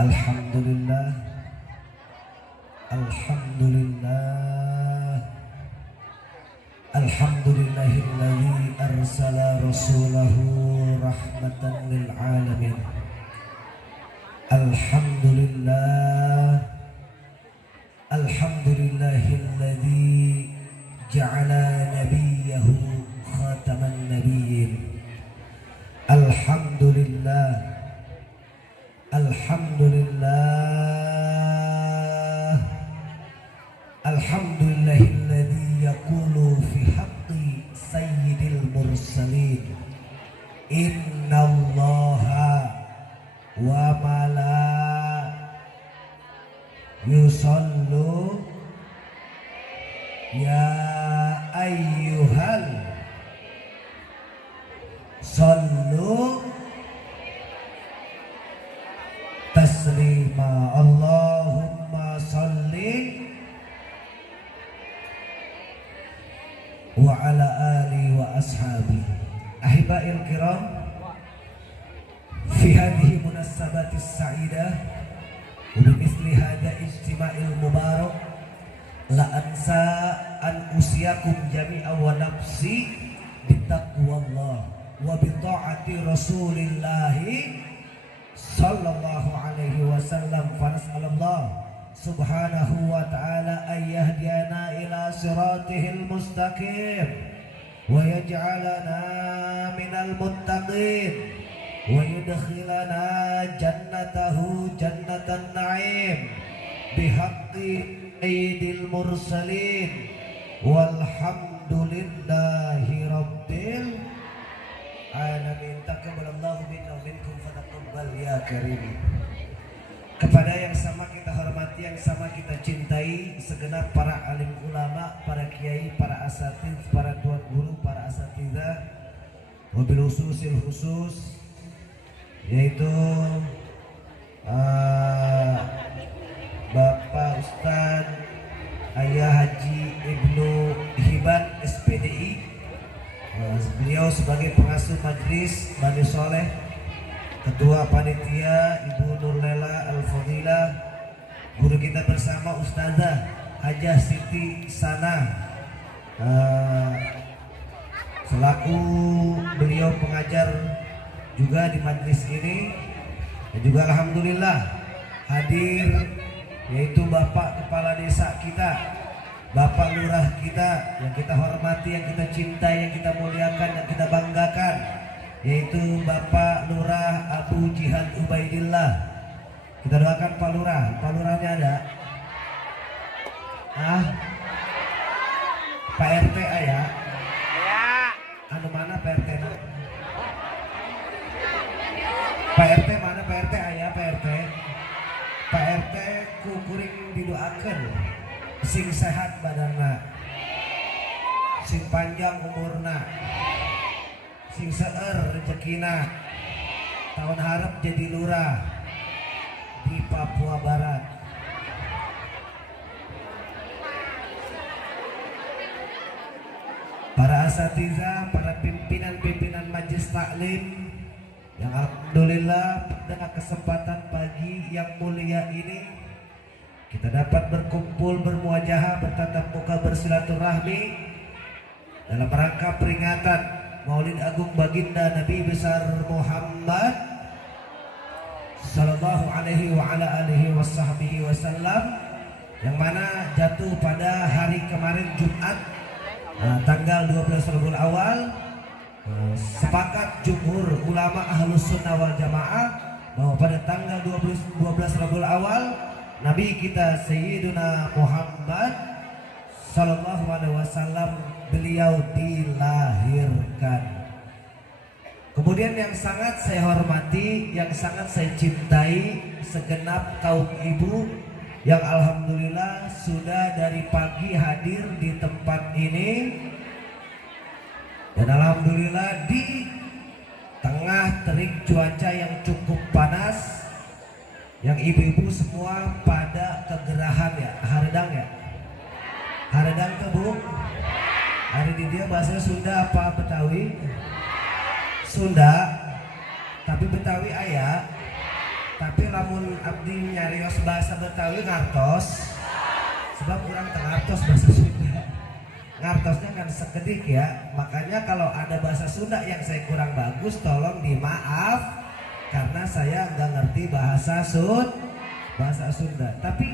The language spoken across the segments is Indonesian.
Alhamdulillah, Alhamdulillah, Alhamdulillahilladzi arsala rasulahu rahmatan lil alamin. Alhamdulillah, Alhamdulillahilladzi ja'ala nabiyahu khataman nabiyyin. Alhamdulillah, Alhamdulillah, Alhamdulillahilladzi yaqulu fi haqqi sayyidil mursalin. Innallaha wa yusallu ya ayyuhal sallu taslima. Allahumma salli wa ala ali wa ashabi. Ahibail kiram, fi hadhihi munasabatis sa'idah wa bimithli hadha ijtima'il mubarak la ansa an usiyakum jami'a wa nafsi bittaqwallah wa bi ta'ati rasulillahi sallallahu alaihi wasallam. Fa nas'alullah subhanahu wa ta'ala an yahdiyana ila siratihil mustaqim wa yaj'alana minal muttaqin wa yudkhilana jannatahu jannatan na'im bihaqqi sayyidil mursalin walhamdulillahi rabbil alamin. Taqabbalallahu minna wa minkum fataqabbal ya karim. Kepada yang sama kita hormati, yang sama kita cintai, segenap para alim ulama, para kiai, para asatidz, para tuan guru, para asatidzah, wabil khusus yaitu Bapak Ustadz Ayah Haji Ibnu Hiban SPDI. Beliau sebagai pengasuh majlis Bani Soleh, Ketua Panitia Ibu Nurlela Al-Fadilah, guru kita bersama Ustazah Hajah Siti Sana, selaku beliau pengajar juga di majlis ini, dan juga alhamdulillah hadir yaitu Bapak Kepala Desa kita, Bapak Lurah kita yang kita hormati, yang kita cintai, yang kita muliakan, yang kita banggakan, yaitu Bapak Lurah Abu Jihad Ubaidillah. Kita doakan Pak Lurah. Pak Lurahnya ada? Pak RT ayah? Anu mana Pak RT? Pak RT mana? Pak RT ayah? Pak RT? Pak RT kukuring didoakan sing sehat badanna, sing panjang umurna, sing seueur rezekina, tahun harap jadi lurah di Papua Barat. Para asatidzah, para pimpinan-pimpinan majelis taklim yang alhamdulillah pada kesempatan pagi yang mulia ini kita dapat berkumpul, bermuajahah, bertatap muka, bersilaturahmi dalam rangka peringatan Maulid Agung Baginda Nabi besar Muhammad sallallahu alaihi wa ala alihi wasahbihi wasallam, yang mana jatuh pada hari kemarin Jumat tanggal 12 Rabiul Awal. Sepakat jumhur ulama Ahlus Sunnah wal Jamaah bahwa pada tanggal 12 Rabiul Awal Nabi kita Sayyiduna Muhammad sallallahu alaihi wasallam beliau dilahirkan. Kemudian yang sangat saya hormati, yang sangat saya cintai, segenap kaum ibu yang alhamdulillah sudah dari pagi hadir di tempat ini, dan alhamdulillah di tengah terik cuaca yang cukup panas, yang ibu-ibu semua pada kegerahan ya, haredang ya, haredang ke bu, hari di dia bahasa Sunda apa Betawi? Sunda, tapi Betawi ayah, tapi lamun abdi nyarios bahasa Betawi ngartos. Sebab kurang ngartos bahasa Sunda. Ngartosnya kan sekedik ya. Makanya kalau ada bahasa Sunda yang saya kurang bagus tolong dimaaf karena saya nggak ngerti bahasa Sunda. Tapi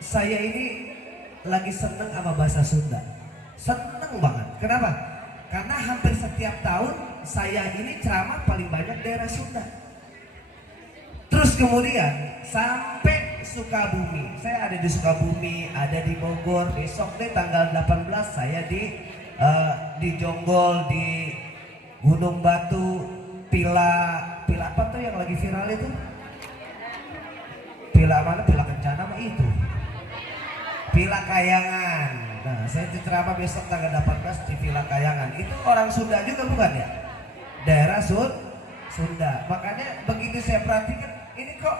saya ini lagi seneng sama bahasa Sunda. Seneng banget. Kenapa? Karena hampir setiap tahun saya ini ceramah paling banyak daerah Sunda. Terus kemudian sampai Sukabumi. Saya ada di Sukabumi, ada di Bogor. Besok deh tanggal 18 saya di Jonggol, di Gunung Batu, Pila apa tuh yang lagi viral itu? Pila mana? Pila Kencana mah itu. Pila Kayangan. Nah, saya ceramah besok tanggal 18 di Pila Kayangan. Itu orang Sunda juga bukan ya? Daerah Sunda. Makanya begitu saya perhatikan, ini kok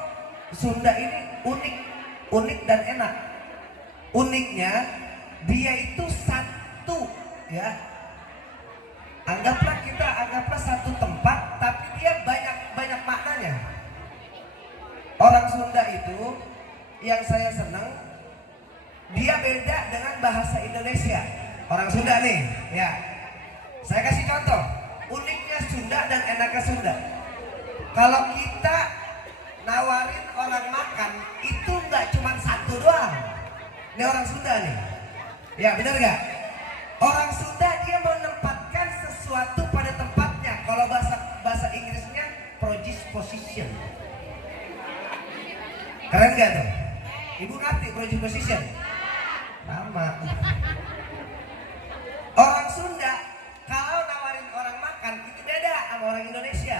Sunda ini unik dan enak. Uniknya dia itu satu ya. Anggaplah satu tempat, tapi dia banyak maknanya. Orang Sunda itu yang saya senang, dia beda dengan bahasa Indonesia. Orang Sunda nih, ya. Saya kasih contoh, uniknya Sunda dan enaknya Sunda. Kalau kita nawarin orang makan itu nggak cuma satu doang. Ini orang Sunda nih, ya benar nggak? Orang Sunda dia menempatkan sesuatu pada tempatnya. Kalau bahasa Inggrisnya position. Keren nggak tuh? Ibu ngerti position? Nama. Orang Sunda kalau nawarin orang makan itu beda sama orang Indonesia.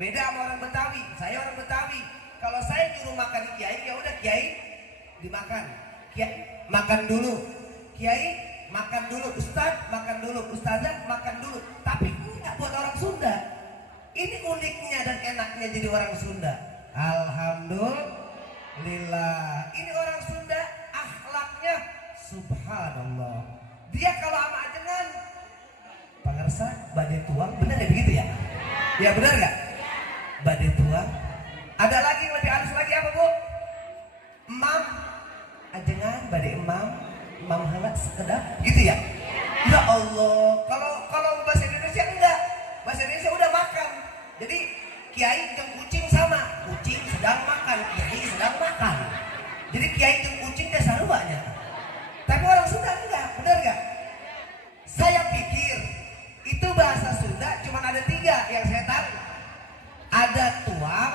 Beda sama orang Betawi. Saya orang Betawi. Kalau saya nyuruh makan kiai, ya udah kiai dimakan. Kiai makan dulu. Kiai makan dulu. Ustaz makan dulu. Ustazah makan dulu. Tapi enggak buat orang Sunda. Ini uniknya dan enaknya jadi orang Sunda. Alhamdulillah. Ini orang Sunda akhlaknya subhanallah. Dia kalau sama ajengan pangarsa badai tuang, benar ya begitu ya? Ya benar nggak? Badai tuang. Ada lagi yang lebih halus lagi apa bu? Emam ajengan badai emam heula sekedap gitu ya? Ya Allah. Kalau bahasa Indonesia enggak. Bahasa Indonesia udah makan. Jadi kiai jeung kucing sama. Kucing sedang makan, kiai sedang makan. Jadi kiai jeung kucing teh sarubanya. Tapi orang Sunda enggak, benar enggak? Saya pikir itu bahasa Sunda cuma ada 3 yang saya tahu. Ada tuang,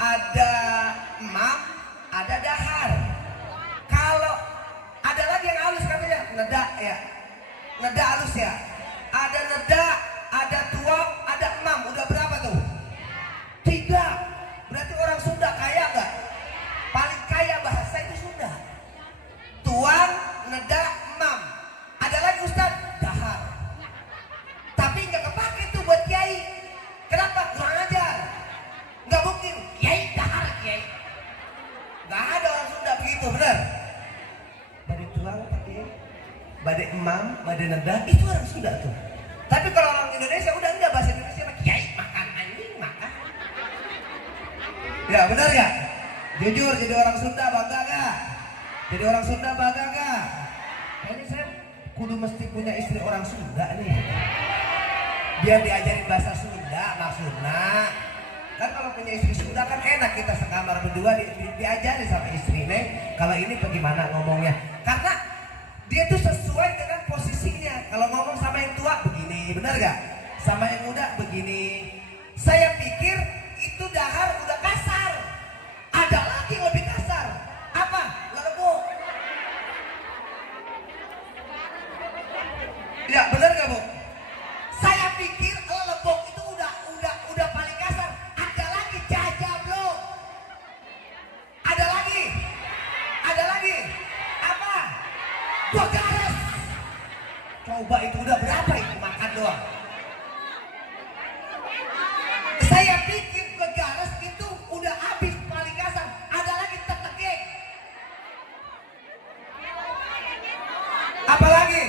ada emam, ada dahar. Kalau ada lagi yang halus katanya, neda ya. Neda halus ya. Ada neda, ada tuang, ada emam. Udah berapa tuh? 3. Berarti orang Sunda kaya nggak? Paling kaya bahasa itu Sunda. Tuang, neda, emam. Ada lagi Ustaz, dahar. Tapi nggak kepake tuh buat kiai. Kenapa? Kurang ajar. Nggak mungkin kiai dahar kiai. Nggak ada orang Sunda begitu, benar? Badai tuang pakai, badai emam, badai neda, itu orang Sunda tuh. Tapi kalau orang Indonesia udah enggak, bahasa Indonesia mah kiai makan anjing makan. Ya benar ya? Jujur jadi orang Sunda bangga gak? Jadi orang Sunda bangga gak? Kayaknya saya kudu mesti punya istri orang Sunda nih. Biar diajarin bahasa Sunda maksudnya. Kan kalau punya istri Sunda kan enak, kita sekamar berdua diajarin sama istri nih. Kalau ini bagaimana ngomongnya? Karena dia tuh sesuai dengan posisinya. Kalau ngomong sama yang tua begini, benar gak? Sama yang muda begini. Saya pikir itu dahar udah kasar. Ada lagi yang lebih kasar. Apa? Lelebuk. Ya benar gak bu? Saya pikir lelebuk itu udah paling kasar. Ada lagi jajablo. Ada lagi. Apa? Begares. Coba itu udah berapa itu makan doang? Saya pikir begares itu udah habis paling kasar. Ada lagi tetegek. Apa lagi?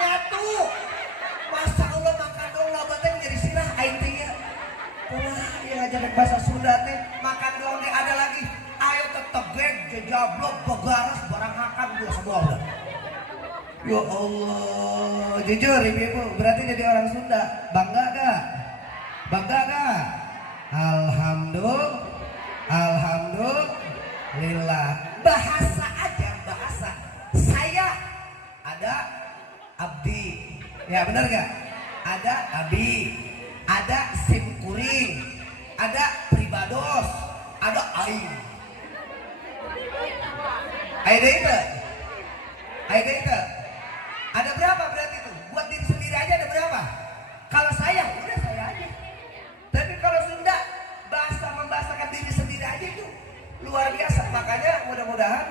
Nyatu. Masa Allah makan dong lobatnya jadi sirah aing teh ya. Kumaha yang ngajarin bahasa Sunda teh makan gablok begaras barang hakan gua semua udah. Ya Allah, jujur ibu-ibu berarti jadi orang Sunda bangga gak? Bangga gak? Alhamdulillah. Bahasa aja bahasa. Saya ada abdi, ya benar gak? Ada abi, ada sim kuring, ada pribados, ada aing. Aida itu. Ada berapa berarti itu? Buat diri sendiri aja ada berapa? Kalau saya, udah saya aja. Tapi kalau Sunda, membahasakan diri sendiri aja itu luar biasa. Makanya mudah-mudahan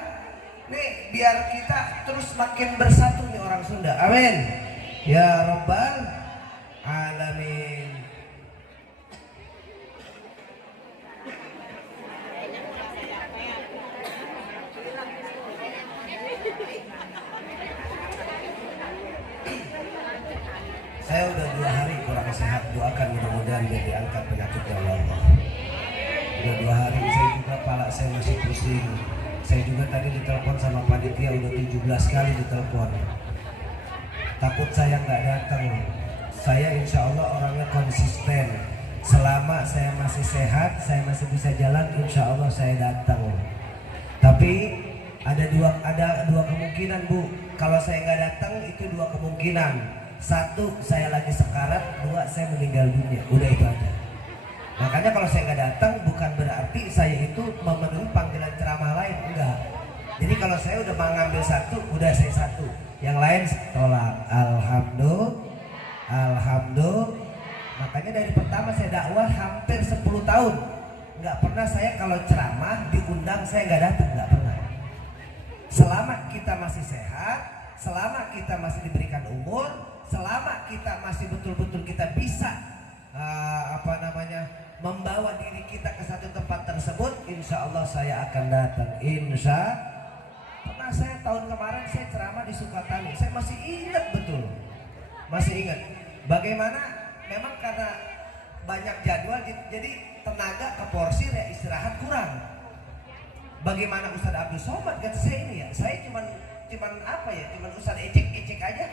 nih biar kita terus makin bersatu nih orang Sunda. Amin. Ya Rabbal Alamin. Saya udah 2 hari kurang sehat, doakan mudah-mudahan dia diangkat penyakitnya oleh Allah. Udah 2 hari, saya juga kepala saya masih pusing. Saya juga tadi ditelepon sama panitia udah 17 kali ditelepon. Takut saya nggak datang. Saya insya Allah orangnya konsisten. Selama saya masih sehat, saya masih bisa jalan, insya Allah saya datang. Tapi ada dua kemungkinan Bu. Kalau saya nggak datang itu 2 kemungkinan. 1, saya lagi sekarat, 2, saya meninggal dunia. Udah itu aja. Makanya kalau saya nggak datang bukan berarti saya itu memenuhi panggilan ceramah lain, enggak. Jadi kalau saya udah mengambil 1, udah saya 1. Yang lain tolak. Alhamdulillah. Makanya dari pertama saya dakwah hampir 10 tahun. Nggak pernah saya kalau ceramah diundang saya nggak datang, nggak pernah. Selama kita masih sehat, selama kita masih diberikan umur, selama kita masih betul-betul kita bisa membawa diri kita ke satu tempat tersebut, insya Allah saya akan datang. Pernah saya tahun kemarin saya ceramah di Sukatani, saya masih ingat betul, masih ingat bagaimana memang karena banyak jadwal jadi tenaga ke porsir ya, istirahat kurang. Bagaimana Ustaz Abdul Somad kata saya ini ya, saya cuman Ustaz ecek aja,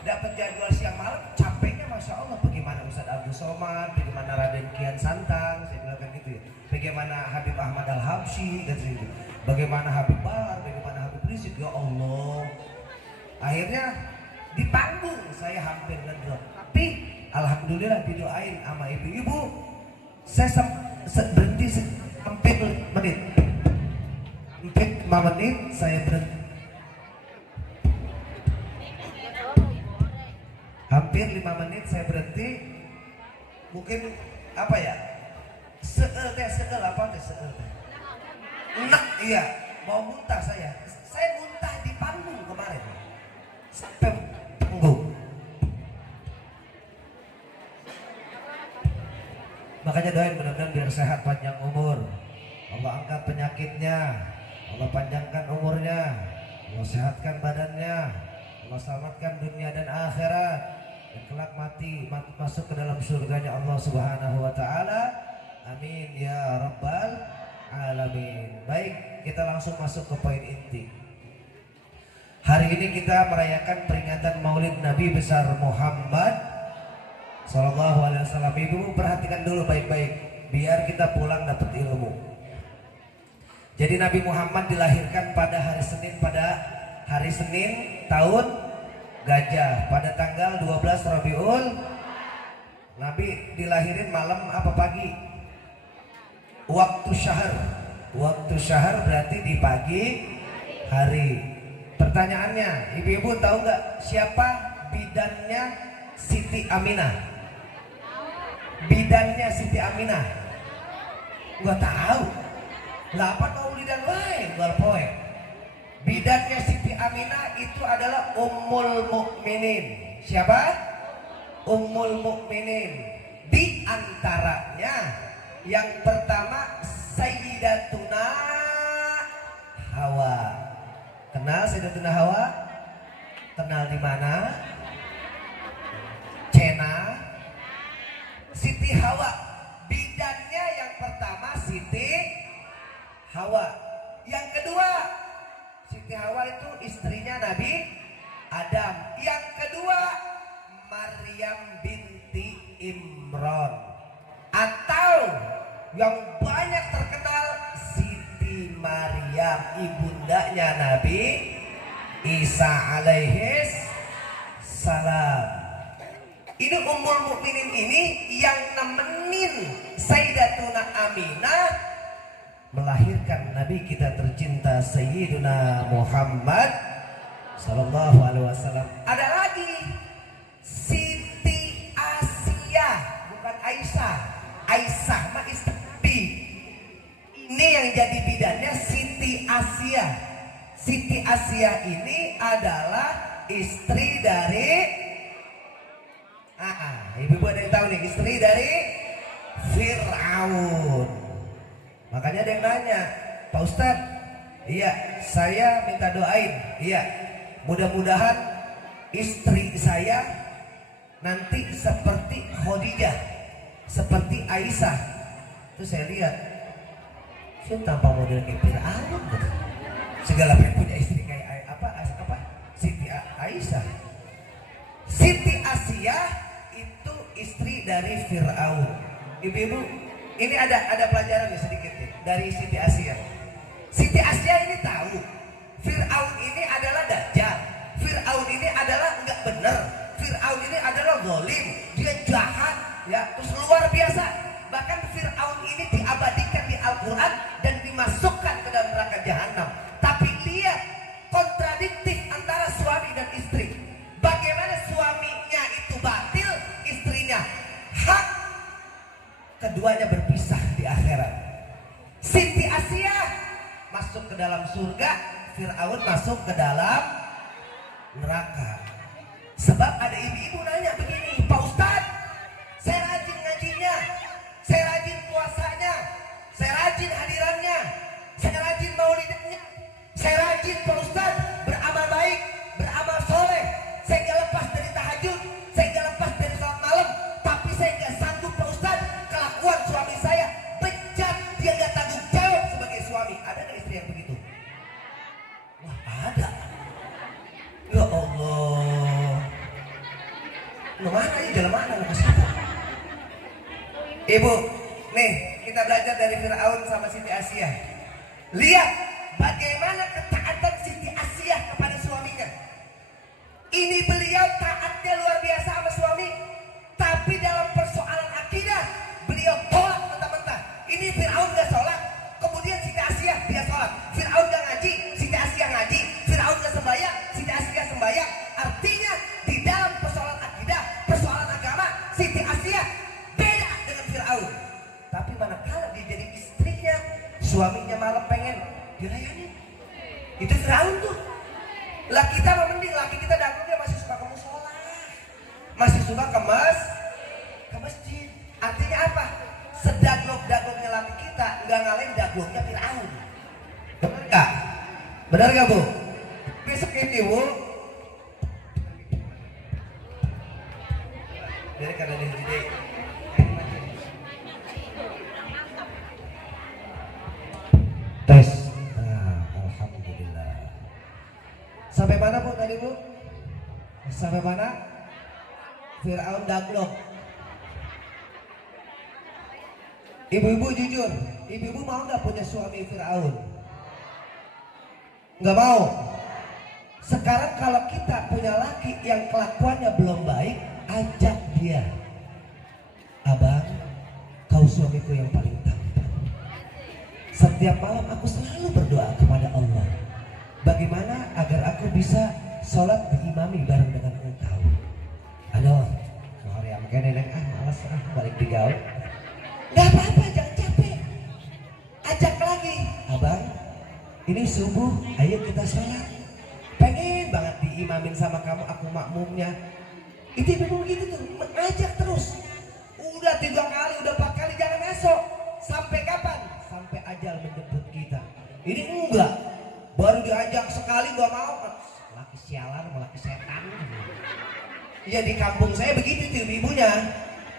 dapat jadwal siang malam, capeknya Masya Allah. Bagaimana Ustaz Abdul Somad, bagaimana Raden Kian Santang, saya bilang kan gitu ya, bagaimana Habib Ahmad Al-Habsyi, gitu. Bagaimana Habib Bahar, bagaimana Habib Rizik, ya Allah. Akhirnya di panggung saya hampir ngedrop, tapi alhamdulillah didoain sama ibu-ibu, saya berhenti hampir 5 menit saya berhenti. Hampir 5 menit saya berhenti. Mungkin apa ya? Seel enak, iya, mau muntah saya. Saya muntah di panggung kemarin. Sampai panggung. Makanya doain mudah-mudahan biar sehat, panjang umur. Allah angkat penyakitnya, Allah panjangkan umurnya, Allah sehatkan badannya, Allah selamatkan dunia dan akhirat, dan kelak mati masuk ke dalam surganya Allah Subhanahu wa taala. Amin ya rabbal alamin. Baik, kita langsung masuk ke poin inti. Hari ini kita merayakan peringatan Maulid Nabi besar Muhammad Sallallahu alaihi wasallam. Ibu perhatikan dulu baik-baik biar kita pulang dapat ilmu. Jadi Nabi Muhammad dilahirkan pada hari Senin tahun Gajah pada tanggal 12 Rabiul. Nabi dilahirin malam apa pagi? Waktu syahar berarti di pagi hari. Pertanyaannya, ibu-ibu tahu nggak siapa bidannya Siti Aminah? Bidannya Siti Aminah? Nggak tahu. Lapan maulidan wae luar poe. Bidannya Siti Aminah itu adalah Ummul Mukminin. Siapa? Ummul Mukminin. Di antaranya yang pertama Sayyidatuna Hawa. Kenal Sayyidatuna Hawa? Kenal di mana? Cina. Siti Hawa. Bidannya yang pertama Siti Hawa. Yang kedua Hawa itu istrinya Nabi Adam. Yang kedua Maryam binti Imran, atau yang banyak terkenal Siti Maryam, ibundanya Nabi Isa alaihis salam. Ini Ummul Mukminin ini yang nemenin Sayyidatuna Aminah melahirkan Nabi kita tercinta Sayyiduna Muhammad sallallahu alaihi wasallam. Ada lagi Siti Asia, bukan Aisyah. Aisyah mah istri. Ini yang jadi bidannya Siti Asia. Siti Asia ini adalah istri dari ibu-ibu ada yang tahu nih, istri dari Fir'aun. Makanya ada yang nanya, Pak Ustadz, iya saya minta doain, iya mudah-mudahan istri saya nanti seperti Khadijah, seperti Aisyah. Terus saya lihat, saya tampak model kayak Fir'aun, segala punya istri kayak apa Siti Aisyah. Siti Asia itu istri dari Fir'aun. Ibu-ibu, ini ada pelajaran nih sedikit nih dari Siti Asia. Siti Asia ini tahu Fir'aun ini adalah dajjal. Fir'aun ini adalah enggak benar. Fir'aun ini adalah zalim, dia jahat, ya, terus luar biasa. Bahkan Fir'aun ini diabadikan di Al-Quran dan dimasukkan ke dalam neraka jahanam. Tapi lihat kontradiktif antara suami dan istri. Bagaimana suaminya itu batil, istrinya hak. Keduanya berpisah di akhirat. Siti Asia masuk ke dalam surga, Fir'aun masuk ke dalam neraka. Sebab ada ibu-ibu nanya begini, Pak Ustadz, saya rajin ngajinya, saya rajin puasanya, saya rajin hadirannya, saya rajin maulidnya, saya rajin Pak Ustadz beramal baik, beramal soleh, saya gak lepas dari tahajud, saya gak lepas dari salat malam, tapi saya gak sanggup Pak Ustadz, kelakuan suami saya bejat, dia gak tanggung jawab sebagai suami. Ada gak istri yang begitu? Wah ada. Ya Allah, mana ya jalan mana Ibu, nih kita belajar dari Fir'aun sama Siti Asia. Lihat bagaimana ketaatan Siti Asia kepada suaminya. Ini beliau taatnya luar biasa sama suami, tapi dalam persoalan akidah beliau tolak mentah-mentah. Ini Fir'aun gak sholat, kemudian Siti Asia dia sholat. Fir'aun gak ngaji, Siti Asia ngaji. Fir'aun gak sembahyang, Siti Asia sembahyang. Artinya di dalam persoalan akidah, persoalan agama, Siti Asia beda dengan Fir'aun. Tapi manakala dia jadi istrinya, suaminya malah pengen dilayani, itu Fir'aun tuh. Lah kita mah mending, laki kita dakwahnya masih suka ke musola, masih suka ke masjid. Artinya apa? Sedaglok-dagloknya laki kita nggak ngalahin dagloknya Fir'aun. Benar nggak? Benar nggak Bu? Besok ini Bu, dari karena dia jadi tes. Alhamdulillah. Sampai mana Bu tadi Bu? Sampai mana? Fir'aun daglok. Ibu-ibu jujur, ibu-ibu mau nggak punya suami Fir'aun? Nggak mau. Sekarang kalau kita punya laki yang kelakuannya belum baik, ajak dia, abang, kau suamiku yang paling tampan. Setiap malam aku selalu berdoa kepada Allah, bagaimana agar aku bisa sholat diimami bareng dengan engkau. Aduh, sorry mungkin nenek malas balik digaul. Gak apa-apa, jangan capek. Ajak lagi, abang, ini subuh, ayo kita sholat. Pengen banget diimamin sama kamu, aku makmumnya. Itu ibu begitu tuh, mengajak terus. Udah 3 kali, udah 4 kali, jangan esok. Sampai kapan? Sampai ajal menjemput kita. Ini enggak, baru diajak sekali gak mau. Laki sialan, laki setan. Iya di kampung saya begitu tuh ibunya.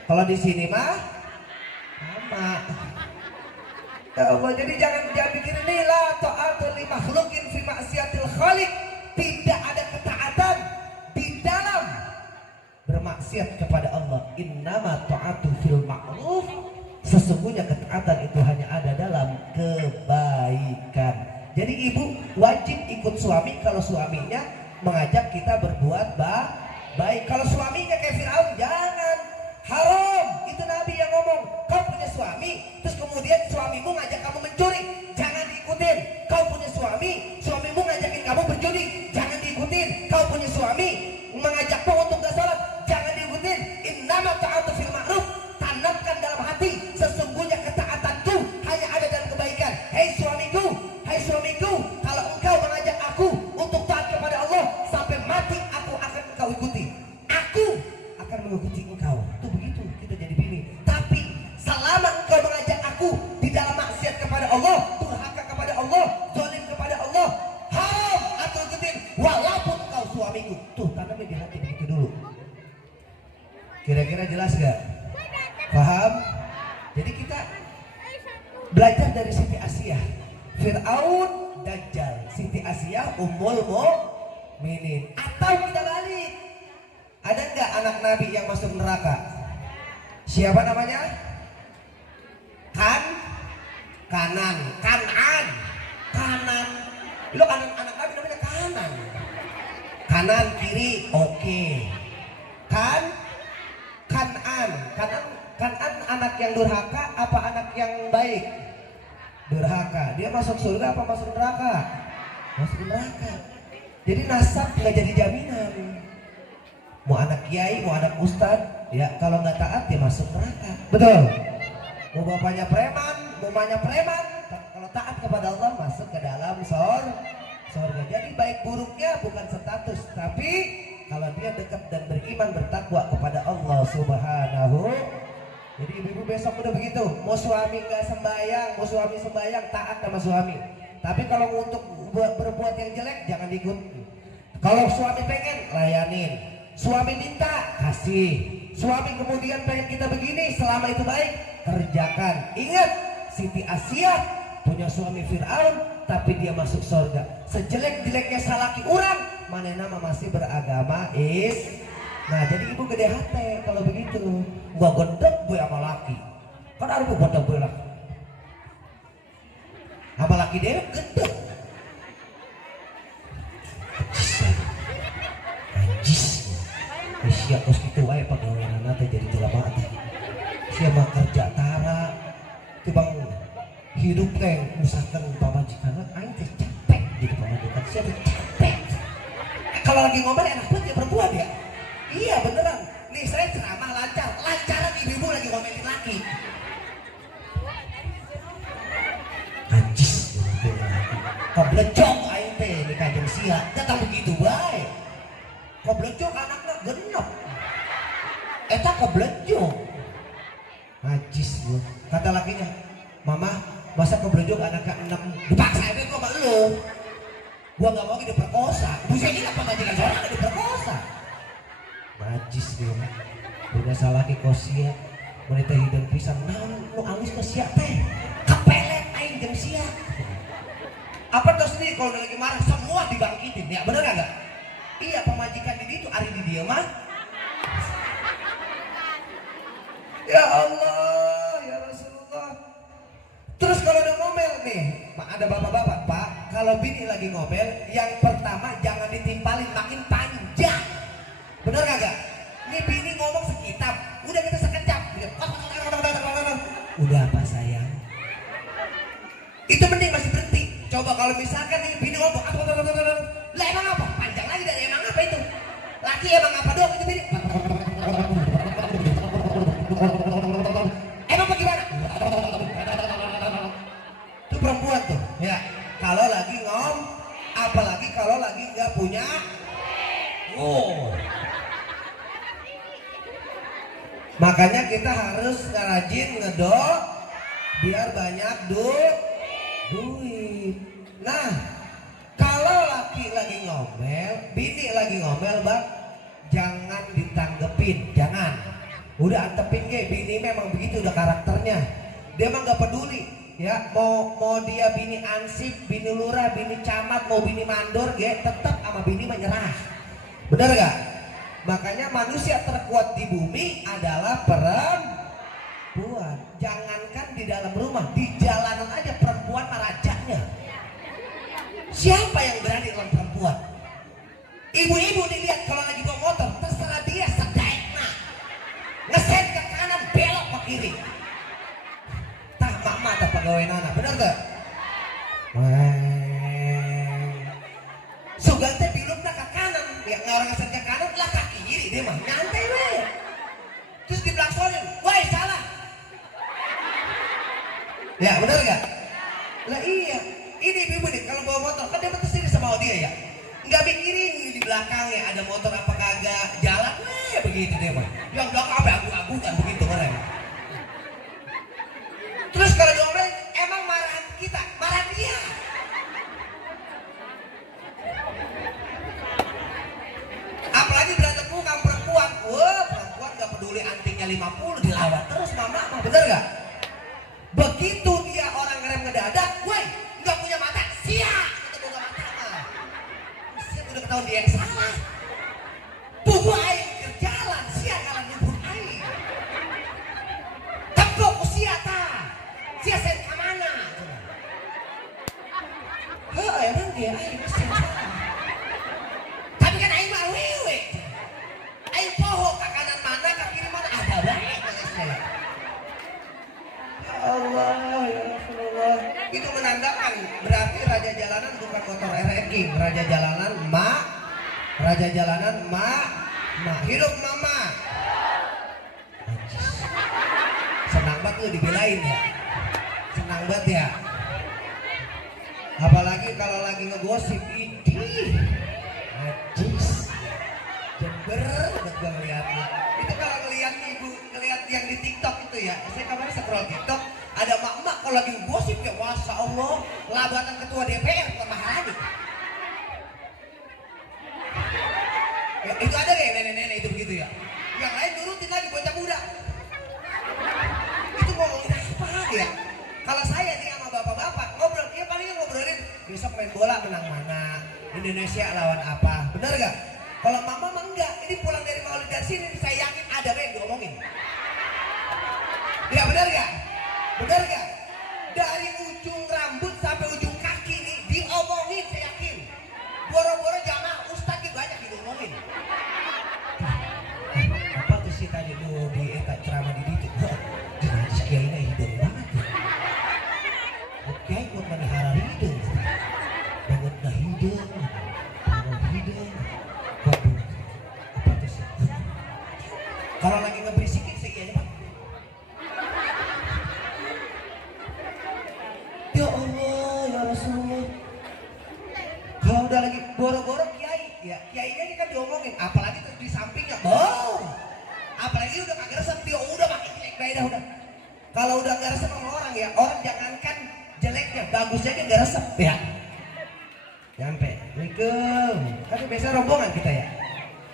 Kalau di sini mah sama. Ya Allah, jadi jangan pikir negeri ini la ta'ata li makhluqin fi ma'siyatil khaliq. Tidak ada ketaatan di dalam bermaksiat kepada Allah. Innama ta'atu fil ma'ruf. Sesungguhnya ketaatan itu hanya ada dalam kebaikan. Jadi ibu wajib ikut suami kalau suaminya mengajak kita berbuat baik. Kalau suaminya kayak Firaun, jangan. Haram. Itu Nabi yang ngomong. Kau punya suami, terus kemudian suamimu ngajak kamu mencuri, jangan diikutin. Kau punya suami, suamimu ngajakin kamu berjudi, jangan diikutin. Kau punya suami mengajakmu untuk gak sholat, jangan diikutin. Innama ta'atu fil ma'ruf. Tanamkan dalam hati, sesungguhnya ketaatanku hanya ada dalam kebaikan. Hei suamiku, kalau engkau mengajak aku untuk taat kepada Allah, sampai mati aku akan engkau ikuti. Aku akan mengikuti engkau. Itu begitu kita jadi bini. Tapi selama engkau mengajak aku di dalam maksiat kepada Allah, durhaka kepada Allah, zalim kepada Allah, haram aku ikutin walaupun engkau suamiku. Tuh tanamnya di hati begitu dulu. Kira-kira jelas gak? Paham? Jadi kita belajar dari Siti Asiyah, Fir'aun, Dajjal, Siti Asiyah, Ummul Mukminin. Atau kita balik, ada nggak anak Nabi yang masuk neraka? Siapa namanya? Kanan. Lo anak Nabi namanya Kanan kiri, oke. Kanan anak yang durhaka apa anak yang baik? Durhaka. Dia masuk surga apa masuk neraka? Masuk neraka. Jadi nasab nggak jadi jaminan. Mau anak kiai, mau anak ustad, ya kalau nggak taat dia masuk neraka. Betul. Mau bapaknya preman, mamanya preman, kalau taat kepada Allah masuk ke dalam surga. Jadi baik buruknya bukan status, tapi kalau dia dekat dan beriman bertakwa kepada Allah Subhanahu. Jadi ibu-ibu besok udah begitu, mau suami nggak sembahyang, mau suami sembahyang, taat sama suami. Tapi kalau untuk berbuat yang jelek jangan diikut. Kalau suami pengen, layanin. Suami minta, kasih. Suami kemudian pengen kita begini, selama itu baik, kerjakan. Ingat, Siti Asiyah punya suami Fir'aun, tapi dia masuk surga. Sejelek-jeleknya salaki orang, mana nama masih beragama Nah jadi ibu gede hati kalau begitu. Gua gendek gue sama laki. Kan ada gue gendek gue laki. Sama laki dia gendek. Anjis. Siap terus itu wae pegawaian nanti jadi jelema teh. Siapa kerja tara. Tibang hidup teh usahakan pamajikan aing teh capek gitu pamajikan. Siapa capek. Kalau lagi ngomel enak banget ya perempuan ya. Iya beneran. Nih saya ceramah lancaran ibu-ibu lagi ngomelin laki. Anjis, koblecok aing teh di Kanjeng Sia. Datang begitu baik. Koblecok anaknya genep. Eta koblecok. Anjis gua. Kata lakinya, "Mama, masa koblecok anaknya 6?" Dipaksa itu sama lu. Gua nggak mau diperkosa. Buset ini apa majikan seorang diperkosa. Najis dia punya salah ke kosia wanita hidung pisang naon nu alus ke sia teh kapelet aing jeung sia apa terus nih kalau lagi marah semua dibangkitin ya bener gak? Iya pemajikan di itu ari di dia mah ya Allah ya Rasulullah. Terus kalau udah ngomel nih ada bapak-bapak, Pak kalau bini lagi ngomel yang pertama jangan ditimpalin makin panjang. Bener kagak? Ini bini ngomong sekitab, udah kita sekejap. Udah apa sayang? Itu mending masih berhenti. Coba kalau misalkan nih bini ngomong lah emang apa? Panjang lagi dari emang apa itu? Laki emang apa doang itu bini? Emang bagaimana? Itu perempuan tuh. Ya, kalau lagi apalagi kalau lagi nggak punya. Makanya kita harus rajin ngedok biar banyak duit. Nah, kalau laki lagi ngomel, bini lagi ngomel, Bang, jangan ditanggepin, jangan. Udah antepin ke, bini memang begitu udah karakternya. Dia emang gak peduli. Ya, mau dia bini ansip, bini lurah, bini camat, mau bini mandor, tetap sama bini menyerah. Benar gak? Makanya manusia terkuat di bumi adalah perempuan. Jangankan di dalam rumah, di jalanan aja perempuan rajanya. Siapa yang berani lawan perempuan? Ibu-ibu dilihat kalau lagi bawa motor, terserah dia sedaiknya. Ngesen ke kanan, belok ke kiri. Tah mama tak pegawai nana, bener gak? Sugan teh bilupna ke kanan, ya orang ngesen ke kanan lah ke kiri dia mah nyantai we. Terus diblaksonin, woi salah. Ya bener gak? Lah iya, ini ibu nih kalau bawa motor kan dia betul sama dia ya. Nggak mikirin di belakangnya ada motor apa kagak, jalan begitu dia mah. Yang belakang apa agu-agu kan begitu orang. Terus kalau diomelin, emang marahan kita, marah dia. Apalagi berantem bukan perempuan, wah perempuan nggak peduli antingnya 50 dilawan terus mama, bener nggak? Begitu dia orang ngerem ngedadak, woi nggak punya mata, siap ketemu nggak mata mah. Siap udah ketahuan dia yang salah. Bubu aing kerjalan, siap kalah bubu aing. Tepuk usia ta. Sia sen kamana? Emang dia aing mesin salah. Tapi kan aing mah wewe. Aing poho ke kanan mana, ke kiri mana ada bae saya. Ya Allah, ya Rasulullah. Itu menandakan berarti raja jalanan bukan motor RX, raja jalanan mak. Raja jalanan mak. Hidup mama. Anjis. Senang banget lu dibelain ya. Senang banget ya. Apalagi kalau lagi ngegosip, idih najis jember banget gua ngeliatnya. Itu kalau ngeliat ibu, ngeliat yang di TikTok itu ya, saya kemarin scroll TikTok ada mak-mak kalau lagi ngegosip ya, masya Allah labatan ketua DPR mahal lagi ya, itu ada deh nenek-nenek itu begitu ya, yang lain nurutin lagi bocah muda. Itu ngomongin apa ya? Kalau saya nih sama bapak-bapak ngobrol, ya paling ngobrolin besok main bola menang mana, Indonesia lawan apa, bener gak? Kalau mama mah enggak, ini pulang dari Maulid dari sini saya yakin ada yang diomongin. Ya bener gak? Bener gak? Dari ujung rambut sampai ujung kaki nih diomongin saya yakin. Boro-boro jamaah ustadz banyak diomongin. Apa tuh sih tadi lu di ceramah di situ? Jenis kiai ini hidung banget ya. Oke, buat melihara hidung. Banget dah hidung. Banget hidung. Waduh, apa tuh sih? Kalau lagi ngeberisikin saya aja Pak. Ya Allah, ya Rasulullah. Kalau udah lagi boro-boro kiai, ya kiainya ini kan diomongin, apalagi terus di sampingnya, apalagi udah kagak resep dia udah makin jelek dah udah. Kalau udah gak resep sama orang ya, orang jangankan jeleknya, bagusnya dia gak resep ya. Nyampe, Assalamualaikum. Kan biasa rombongan kita ya.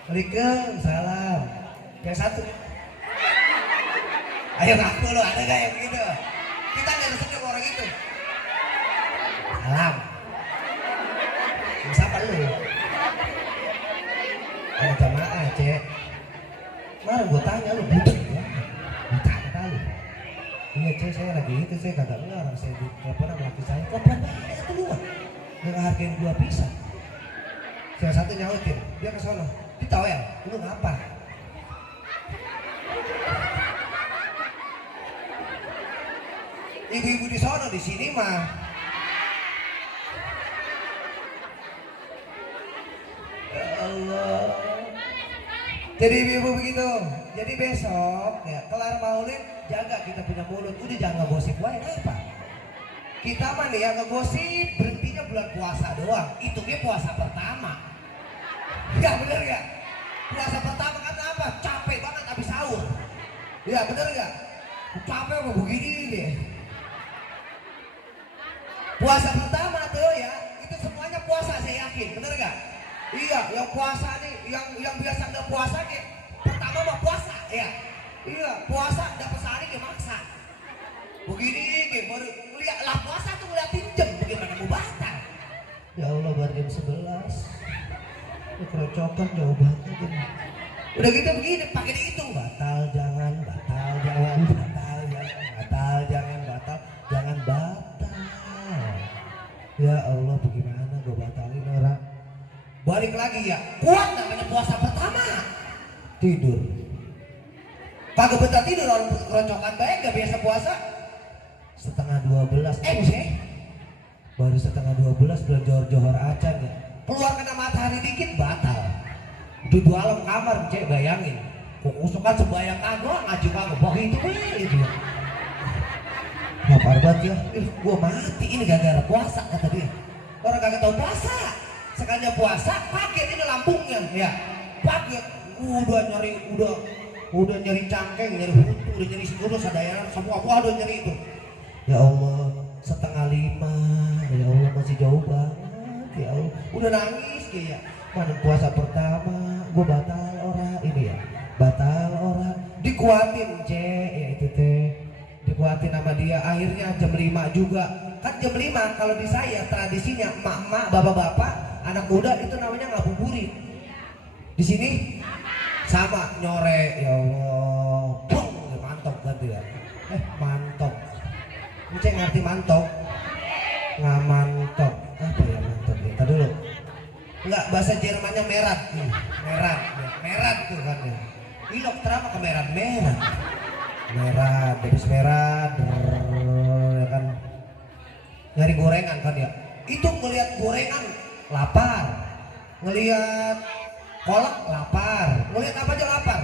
Waalaikumsalam. Yang satu. Ayo ngaku lo, ada gak yang begitu? Kita gak resep sama orang itu. Salam. Siapa lu? Ada jamaah cek. Kemarin gue tanya lu butuh ya? Butuh kata lu. Iya cek saya lagi itu, saya kagak ngelarang, saya ditelepon sama laki saya. Kok berapa itu keluar? Dia ngehargain gua pisah. Yang satu nyautin, dia ke sono. Ditawel, lu ngapa? Ibu-ibu di sono, di sini mah ya Allah. Jadi ibu-ibu begitu. Jadi besok ya kelar maulid jaga kita punya mulut. Udah jangan ngegosip wae apa. Kita mah nih yang ngegosip berhentinya bulan puasa doang. Itu dia puasa pertama. Ya bener gak? Puasa pertama karena apa? Capek banget habis sahur. Ya bener gak? Capek apa begini deh. Puasa pertama tuh ya, itu semuanya puasa saya yakin, bener gak? Iya, yang puasa nih, yang biasa nggak puasa nih, pertama mah puasa, ya. Iya, puasa dapat sehari dia maksa. Begini baru ngeliat lah puasa tuh ngeliatin jam bagaimana mau batal. Ya Allah baru jam 11. Ini kerocokan jauh banget ini. Udah gitu begini pakai itu batal jangan batal jangan batal jangan batal jangan batal jangan batal. Ya Allah bagaimana gue batalin orang. Balik lagi ya kuat namanya puasa pertama tidur. Kagak betah tidur orang kerocokan baik gak biasa puasa. Setengah 12 sih baru setengah 12 belum johor-johor acan ya. Keluar kena matahari dikit batal. Di dalam kamar cek bayangin kukusukan sembayang kagak ngaji kagak begitu itu ya. Lapar banget ya. Gua mati ini gara-gara puasa kata dia. Orang kagak tahu puasa. Sekalinya puasa pakai ini lambungnya ya. Pakai udah nyari cangkeng, nyari hutu, udah nyari seluruh sadaya semua udah nyari itu. Ya Allah, 4:30. Ya Allah masih jauh banget. Ya Allah, udah nangis kayak mana puasa pertama, gue batal orang ini ya, batal orang, dikuatin ya itu teh, dikuatin sama dia, akhirnya jam 5 juga, kan jam 5 kalau di saya tradisinya emak-emak, bapak-bapak, anak muda itu namanya ngabuburit, di sini sama nyore, ya Allah, bung, mantap kan ya, mantap, Cek ngerti mantap, nggak mantap, apa ya mantap ya, tadi dulu. Enggak, bahasa Jermannya merah, merah tuh kan ya. Ilok terapa ke merah, habis merah, ya kan. Nyari gorengan kan ya. Itu ngelihat gorengan lapar, ngelihat kolak lapar, ngelihat apa aja lapar.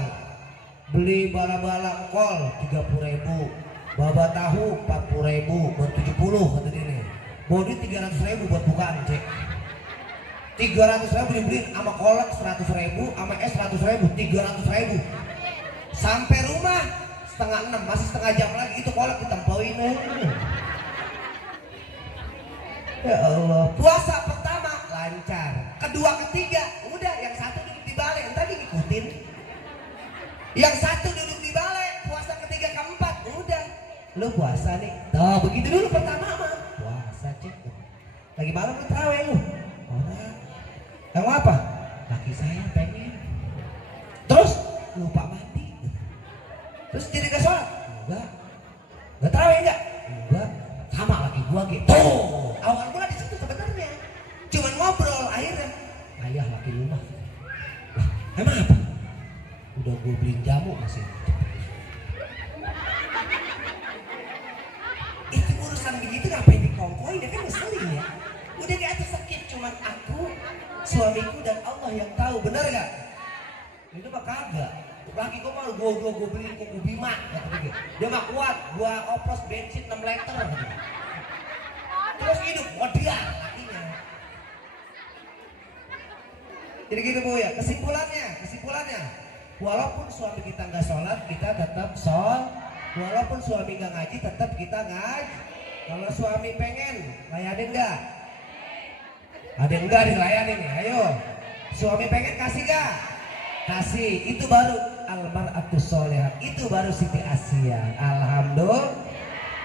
Beli bala-bala kol 30.000, baba tahu 40.000, buat 70 kata dia nih. Bodi 300.000 buat bukaan cek. 300.000 dibeliin sama kolak 100.000 sama es 100.000 300.000 sampai rumah 5:30 masih setengah jam lagi itu kolak ditempoin. Ya Allah puasa pertama lancar kedua ketiga udah yang satu duduk di balai tadi ngikutin yang satu duduk di balai puasa ketiga keempat udah lu puasa nih tuh begitu dulu pertama mah puasa cek lagi malam lu terawih lu orang kamu apa? Laki saya pengen. Terus lupa mandi. Terus jadi gak sholat? Enggak. Gak tarawih enggak? Enggak. Sama lagi gua gitu. Awal mula di situ sebenarnya. Cuman ngobrol akhirnya. Ayah laki lu mah. Lah, emang apa? Udah gua beliin jamu masih. Itu urusan begitu ngapain dikongkoin? Dia kan ngeselin ya. Udah di atas sakit cuman aku suamiku dan Allah yang tahu, benar gak? Itu mah kagak. Laki gue mah gue beliin kuku Bima kata dia. Dia mah kuat, gue oplos bensin 6 liter kata dia. Terus hidup, dia lakinya. Jadi gitu Bu ya, kesimpulannya walaupun suami kita nggak sholat, kita tetap sholat. Walaupun suami nggak ngaji, tetap kita ngaji. Kalau suami pengen, layanin nggak? Ada yang enggak dilayani nih, ayo. Suami pengen kasih gak? Kasih, itu baru almar'atus sholihah, itu baru Siti Asia. Alhamdulillah.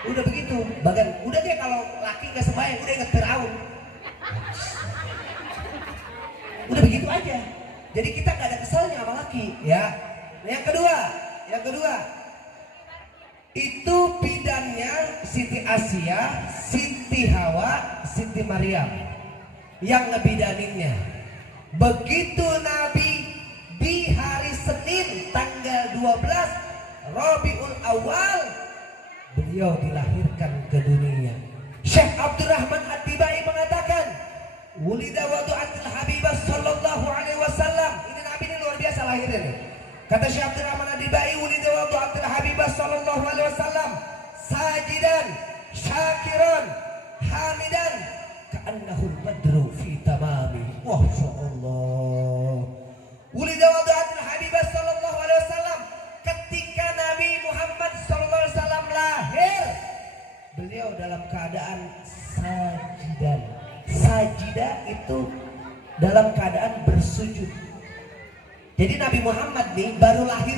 Udah begitu, bagan udah dia kalau laki gak sembahyang udah inget Firaun. Udah begitu aja. Jadi kita gak ada keselnya sama laki, ya. Yang kedua, itu bidannya Siti Asia, Siti Hawa, Siti Maryam. Yang ngebidaninnya begitu Nabi di hari Senin tanggal 12 Rabiul Awal beliau dilahirkan ke dunia. Syekh Abdurrahman Ad-Dibai mengatakan wulida wadu'atil habibah sallallahu alaihi wasallam. Ini Nabi ini luar biasa lahirnya nih. Kata Syekh Abdurrahman Ad-Dibai wulida wadu'atil habibah sallallahu alaihi wasallam sajidan syakiran hamidan ka'annahul badru fi tamami. Masya Allah. Wulida wadu'atil habibah sallallahu alaihi wasallam. Ketika Nabi Muhammad sallallahu alaihi wasallam lahir, beliau dalam keadaan sajidan. Sajidah itu dalam keadaan bersujud. Jadi Nabi Muhammad nih baru lahir,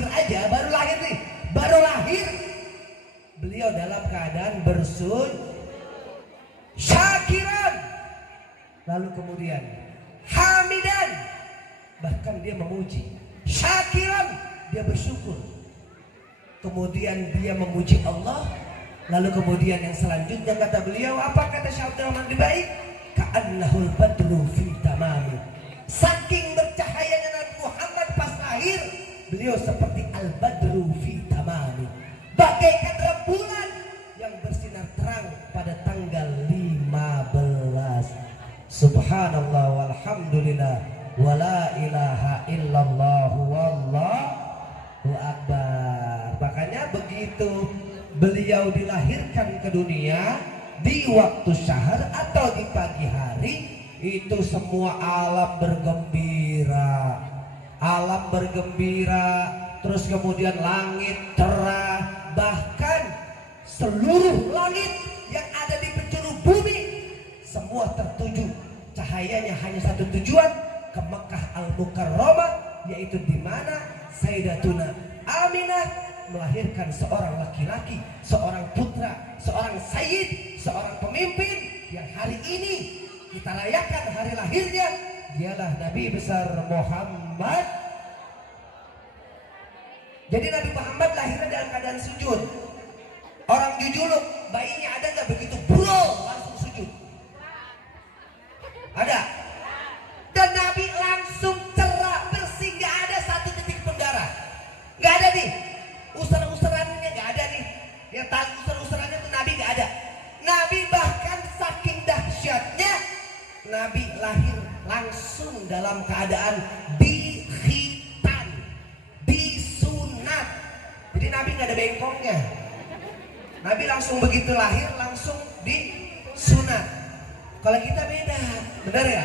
beliau dalam keadaan bersujud, syakiran, lalu kemudian hamidan, bahkan dia memuji, syakiran, dia bersyukur, kemudian dia memuji Allah. Lalu kemudian yang selanjutnya kata beliau, apa kata Syekh Abdul Rahman Dibai? Ka'annahul badru fi tamami. Saking bercahayanya Nabi Muhammad pas lahir, beliau seperti al-badru fi tamami, bagaikan rembulan yang bersinar terang pada tanggal 15. Subhanallah walhamdulillah wala ilaha illallah wallahu akbar. Makanya begitu beliau dilahirkan ke dunia di waktu syahar atau di pagi hari, itu semua alam bergembira, alam bergembira, terus kemudian langit cerah, bahkan seluruh langit yang ada di penjuru bumi semua tertuju cahayanya hanya satu tujuan, ke Mekah Al-Mukarramah, yaitu di mana Sayyidatuna Aminah melahirkan seorang laki-laki, seorang putra, seorang sayyid, seorang pemimpin yang hari ini kita rayakan hari lahirnya. Dialah Nabi besar Muhammad. Jadi Nabi Muhammad lahirnya dalam keadaan sujud. Orang jujuluk, bayinya ada nggak begitu bro langsung sujud? Ada. Dan Nabi langsung cerah bersih, nggak ada satu titik pun darah, nggak ada nih. Usar-usarannya nggak ada nih, yang tali usar-usarannya tuh Nabi nggak ada. Nabi bahkan saking dahsyatnya, Nabi lahir langsung dalam keadaan dikhitan, disunat. Jadi Nabi nggak ada bengkongnya. Nabi langsung begitu lahir langsung disunat. Kalau kita beda, benar ya?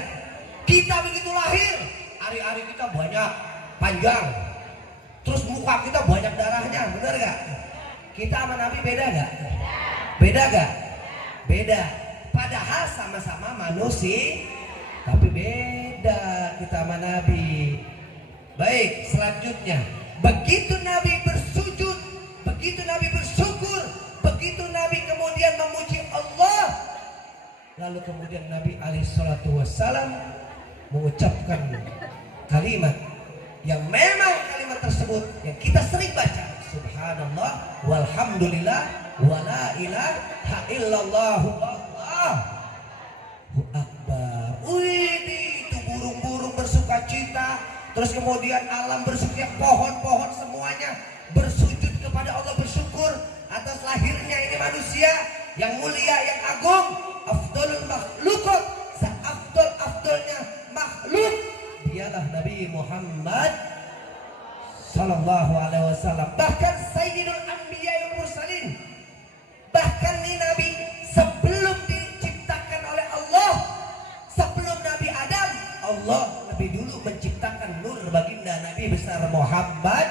Kita begitu lahir, hari-hari kita banyak panjang, terus muka kita banyak darahnya, benar gak? Kita sama Nabi beda gak? Beda gak? Beda. Padahal sama-sama manusia, tapi beda kita sama Nabi. Baik, selanjutnya, begitu Nabi bersujud, begitu Nabi bersyukur, begitu Nabi kemudian memuji Allah, lalu kemudian Nabi alaihissalatu wassalam mengucapkan kalimat yang memang kalimat tersebut yang kita sering baca, subhanallah walhamdulillah wala ilaha illallah wallahu akbar. Wih, itu burung-burung bersuka cita, terus kemudian alam bersuka, pohon-pohon semuanya bersujud kepada Allah, bersyukur atas lahirnya ini manusia yang mulia, yang agung, afdalul makhlukut, seafdal-afdalnya makhluk, dialah Nabi Muhammad sallallahu alaihi wasallam. Bahkan Sayyidul Anbiya wal Mursalin, bahkan nih Nabi sebelum diciptakan oleh Allah, sebelum Nabi Adam, Allah lebih dulu menciptakan nur baginda Nabi besar Muhammad.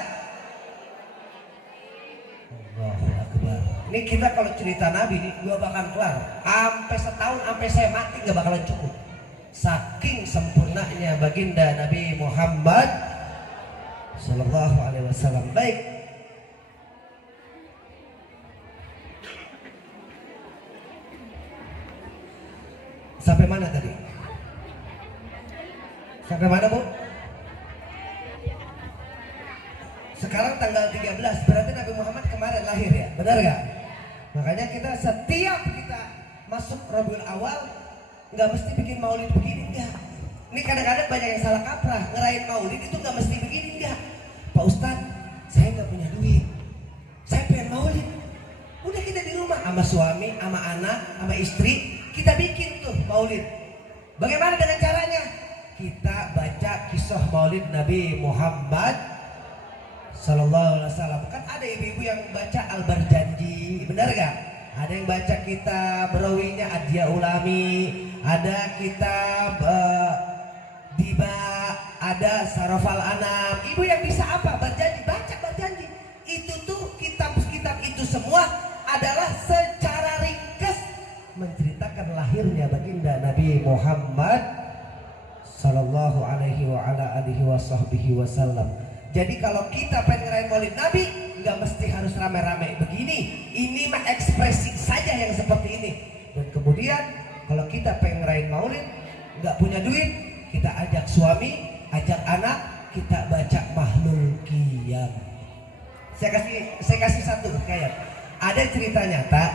Allahu Akbar. Ini kita kalau cerita Nabi ini gua bakal kelar sampai setahun, sampai saya mati gak bakalan cukup. Saking sempurnanya baginda Nabi Muhammad sallallahu alaihi wasallam. Baik. Sampai mana tadi? Sampai mana, Bu? Sekarang tanggal 13, berarti Nabi Muhammad kemarin lahir ya, benar gak? Makanya kita setiap kita masuk Rabiul Awal nggak mesti bikin maulid begini, enggak. Ini kadang-kadang banyak yang salah kaprah, ngerayain maulid itu nggak mesti begini, enggak. Pak Ustadz, saya nggak punya duit, saya pengen maulid. Udah kita di rumah sama suami, sama anak, sama istri, kita bikin tuh maulid. Bagaimana dengan caranya? Kita baca kisah maulid Nabi Muhammad sallallahu alaihi wasallam. Kan ada ibu-ibu yang baca Al-Barjanji, benar gak? Ada yang baca kitab rawinya Adya Ulami, ada kitab Diba, ada Sarafal Anam. Ibu yang bisa apa? Berjanji, baca berjanji. Itu tuh kitab-kitab itu semua adalah secara ringkas menceritakan lahirnya baginda Nabi Muhammad sallallahu alaihi wa ala alihi wa sahbihi wasallam. Jadi kalau kita pengen ngerayain Maulid Nabi, nggak mesti harus rame-rame begini. Ini mah ekspresi saja yang seperti ini. Dan kemudian kalau kita pengen ngerayain Maulid, nggak punya duit, kita ajak suami, ajak anak, kita baca Mahlul Qiyam. Saya kasih satu kayak ada cerita nyata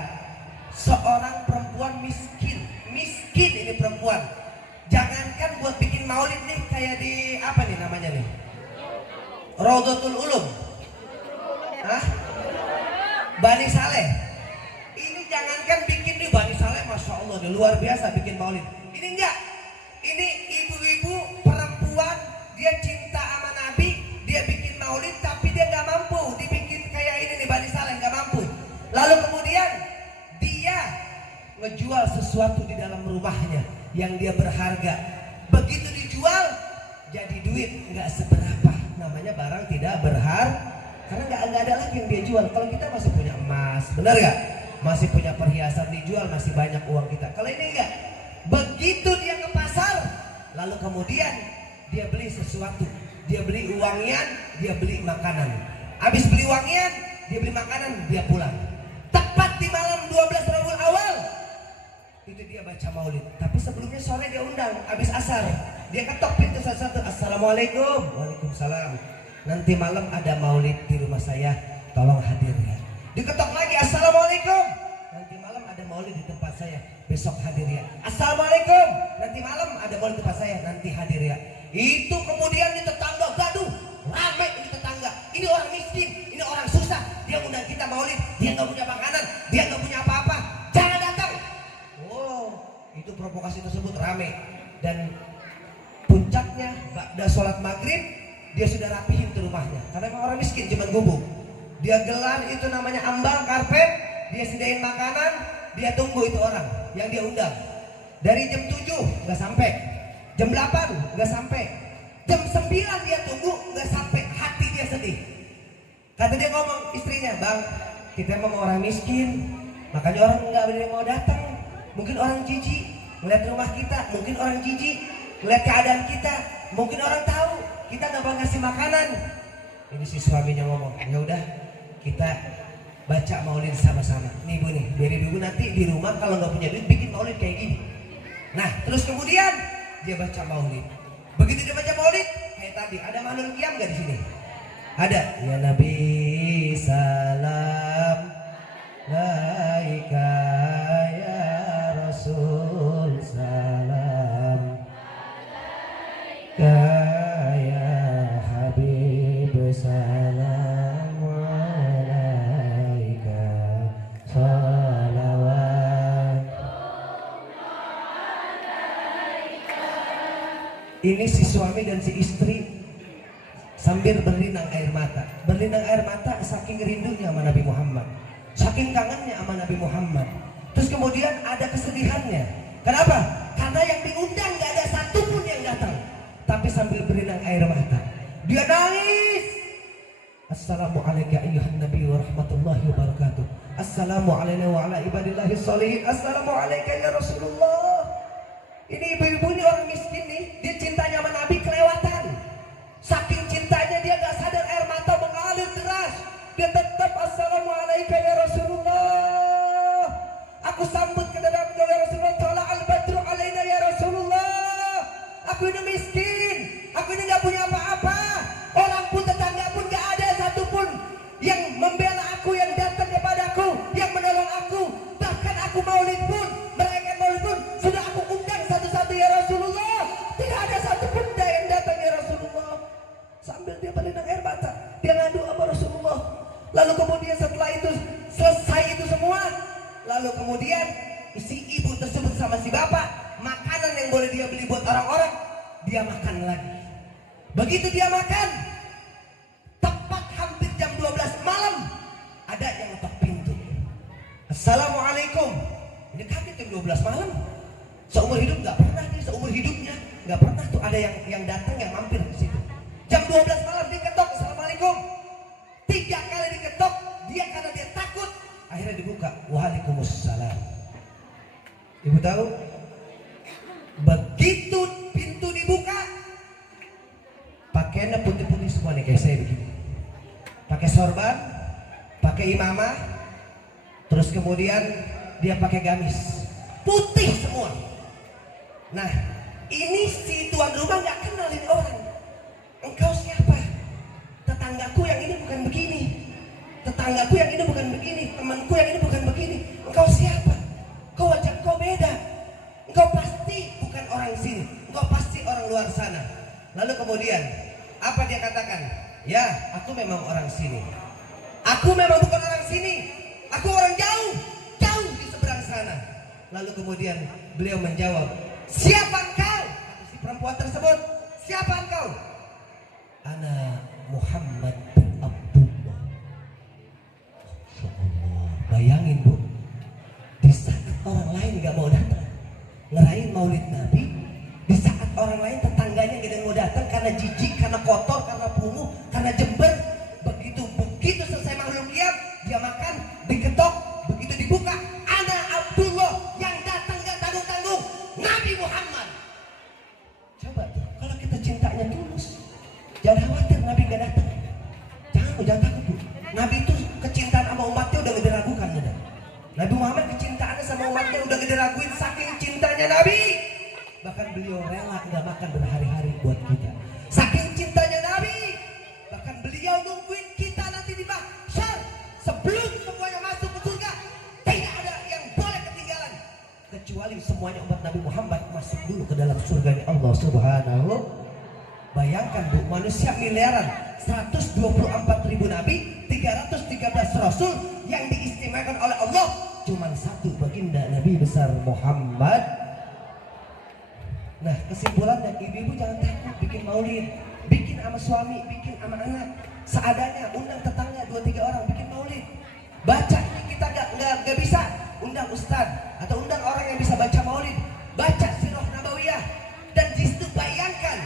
seorang perempuan miskin ini perempuan. Jangankan buat bikin maulid nih kayak di apa nih namanya nih? Raudhatul Ulum. Hah? Bani Saleh. Ini jangankan bikin di Bani Saleh, masya Allah, luar biasa bikin maulid. Ini enggak. Ini ibu-ibu perempuan, dia cinta sama Nabi, dia bikin maulid tapi dia nggak mampu dibikin kayak ini nih Bani Saleh, nggak mampu. Lalu kemudian dia ngejual sesuatu di dalam rumahnya yang dia berharga. Begitu dijual jadi duit nggak seberapa, namanya barang tidak berharga karena nggak ada lagi yang dia jual. Kalau kita masih punya emas, benar nggak? Masih punya perhiasan dijual, masih banyak uang kita. Kalau ini enggak. Begitu dia ke pasar, lalu kemudian dia beli sesuatu, dia beli uangnya, dia beli makanan. Habis beli uangnya, dia beli makanan, dia pulang. Tepat di malam 12 Rabiul Awal itu dia baca maulid. Tapi sebelumnya sore dia undang, habis asar dia ketok pintu satu-satu. Assalamualaikum. Waalaikumsalam. Nanti malam ada maulid di rumah saya, tolong hadir ya. Diketok lagi, assalamualaikum. Nanti malam ada maulid di tempat saya, besok hadir ya. Assalamualaikum. Nanti malam ada maulid di tempat saya, nanti hadir ya. Itu kemudian di tetangga gaduh, rame di tetangga. Ini orang miskin, ini orang susah. Dia undang kita maulid, dia nggak punya makanan, dia nggak punya apa-apa. Jangan datang. Oh, itu provokasi tersebut rame. Dan puncaknya, pada sholat maghrib dia sudah rapihin tuh rumahnya. Karena emang orang miskin, cuma gubuk. Dia gelar itu namanya ambang karpet, dia sediain makanan, dia tunggu itu orang yang dia undang. Dari jam 7 nggak sampai, jam 8 nggak sampai, jam 9 dia tunggu nggak sampai, hati dia sedih. Kata dia ngomong istrinya, bang, kita emang orang miskin, makanya orang nggak ada yang mau datang. Mungkin orang jijik ngeliat rumah kita, mungkin orang jijik ngeliat keadaan kita, mungkin orang tahu kita nggak mau ngasih makanan. Ini si suaminya ngomong, ya udah kita baca maulid sama-sama. Nih ibu nih, biar ibu nanti di rumah kalau nggak punya duit bikin maulid kayak gini. Nah terus kemudian dia baca maulid. Begitu dia baca maulid, kayak tadi ada Mahlul Qiyam nggak di sini? Ada. Ya Nabi salam laika ya Rasul salam ya Habib salam alaika salawat. Ini si suami dan si istri sambil berlinang air mata. Berlinang air mata saking rindunya sama Nabi Muhammad, saking kangennya sama Nabi Muhammad. Terus kemudian ada kesedihannya. Kenapa? Karena yang diundang gak ada satupun yang datang. Tapi sambil berlinang air mata dia nangis. Assalamualaikum ayyuhan nabi wa rahmatullahi wa barakatuh. Assalamualaikum wa ala ibadillahi sholihin. Assalamualaikum ya Rasulullah. Ini ibu-ibu ini orang miskin nih, dia cintanya sama Nabi kelewatan. Saking cintanya dia gak sadar air mata mengalir deras. Dia tetap assalamualaikum ya Rasulullah. Aku sambut ke dalam ya Rasulullah. Tala al-badru alaina ya Rasulullah. Aku ini miskin, aku ini gak punya apa-apa. Orang pun tetangga pun gak ada satupun yang membela aku, yang datang kepadaku, yang menolong aku. Bahkan aku maulid pun, merayakan maulid pun sudah aku undang satu-satu ya Rasulullah. Tidak ada satupun yang datang ya Rasulullah. Sambil dia berlinang air mata, dia ngadu sama Rasulullah. Lalu kemudian setelah itu selesai itu semua, lalu kemudian si ibu tersebut sama si bapak, makanan yang boleh dia beli buat orang-orang, dia makan lagi. Begitu dia makan, tepat hampir jam 12 malam, ada yang ngetok pintu. Assalamualaikum. Ini kaget jam 12 malam. Seumur hidup nggak pernah dia, seumur hidupnya nggak pernah tuh ada yang datang yang mampir ke situ. Jam 12 malam dia ketok, assalamualaikum. 3 kali diketok, dia karena dia takut, akhirnya dibuka. Waalaikumsalam. Ibu tahu? Begitu pintu dibuka, pakaiannya putih putih semua nih kayak saya begini. Pakai sorban, pakai imamah, terus kemudian dia pakai gamis. Putih semua. Nah, ini si tuan rumah nggak kenalin orang. Engkau siapa? Tetanggaku yang ini bukan begini. Tetanggaku yang ini bukan begini. Temanku yang ini bukan begini. Engkau siapa? Kau wajah kau beda. Engkau pasti bukan orang sini. Engkau pasti orang luar sana. Lalu kemudian apa dia katakan? Ya, aku memang orang sini. Aku memang bukan orang sini. Aku orang jauh, jauh di seberang sana. Lalu kemudian beliau menjawab, siapa engkau? Kata si perempuan tersebut, siapa engkau? Ana Muhammad bin Abdullah. Ya Allah, bayangin Bu, di saat orang lain gak mau datang ngerayain maulid Nabi, di saat orang lain tetangganya gak mau datang karena jijik, karena kotor, karena kumuh, karena jember. Begitu selesai makhluk lihat, dia makan, diketok, begitu dibuka, ana Abdullah yang datang gak tanggung-tanggung, Nabi Muhammad. Coba tuh, kalau kita cintanya tulus, jangan khawatir Nabi gak datang. Jangan takut Bu. Nabi itu kecintaan sama umatnya udah gak diragukan. Nabi Muhammad kecintaannya sama umatnya udah gak diraguin, saking cintanya Nabi. Bahkan beliau rela gak makan berhari-hari buat kita. Saking cintanya Nabi, bahkan beliau nungguin kita nanti di mahsyar sebelum semuanya masuk ke surga. Tidak ada yang boleh ketinggalan kecuali semuanya umat Nabi Muhammad masuk dulu ke dalam surga Allah Subhanahu. Bayangkan Bu, manusia miliaran, 124.000 nabi, 313 rasul, yang diistimewakan oleh Allah cuman satu baginda Nabi besar Muhammad. Nah, kesimpulannya, ibu-ibu jangan takut bikin maulid, bikin sama suami, bikin sama anak, seadanya, undang tetangga 2-3 orang bikin maulid. Baca ini kita nggak bisa, undang ustaz atau undang orang yang bisa baca maulid, baca sirah nabawiyah, dan disitu bayangkan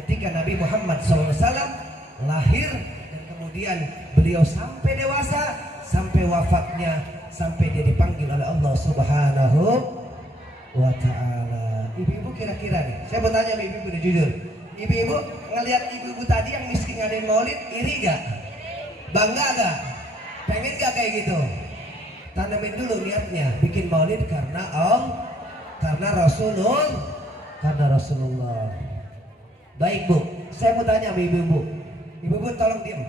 ketika Nabi Muhammad SAW lahir dan kemudian beliau sampai dewasa, sampai wafatnya, sampai dia dipanggil oleh Allah Subhanahu wa Ta'ala. Ibu-ibu kira-kira nih, saya mau tanya ibu-ibu nih, jujur, ibu-ibu ngelihat ibu-ibu tadi yang miskin ngadain maulid, iri gak? Bangga gak? Pengen gak kayak gitu? Tanamin dulu niatnya, bikin maulid karena Allah, karena Rasulullah. Baik Bu, saya mau tanya ibu-ibu. Ibu-ibu tolong diam.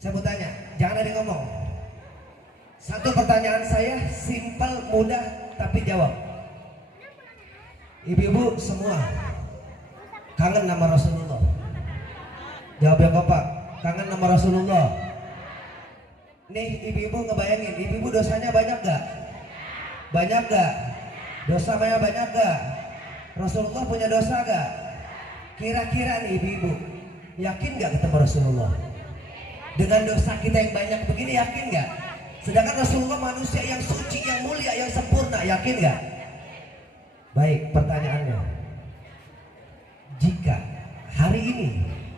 Saya mau tanya, jangan ada yang ngomong. Satu pertanyaan saya, simpel, mudah, tapi jawab. Ibu-ibu semua kangen nama Rasulullah? Jawab yang kompak, kangen nama Rasulullah. Nih ibu-ibu ngebayangin, ibu-ibu dosanya banyak gak? Banyak gak? Dosanya banyak gak? Rasulullah punya dosa gak? Kira-kira nih ibu-ibu, yakin gak ketemu Rasulullah? Dengan dosa kita yang banyak begini, yakin gak? Sedangkan Rasulullah manusia yang suci, yang mulia, yang sempurna, yakin gak? Baik, pertanyaannya, jika hari ini,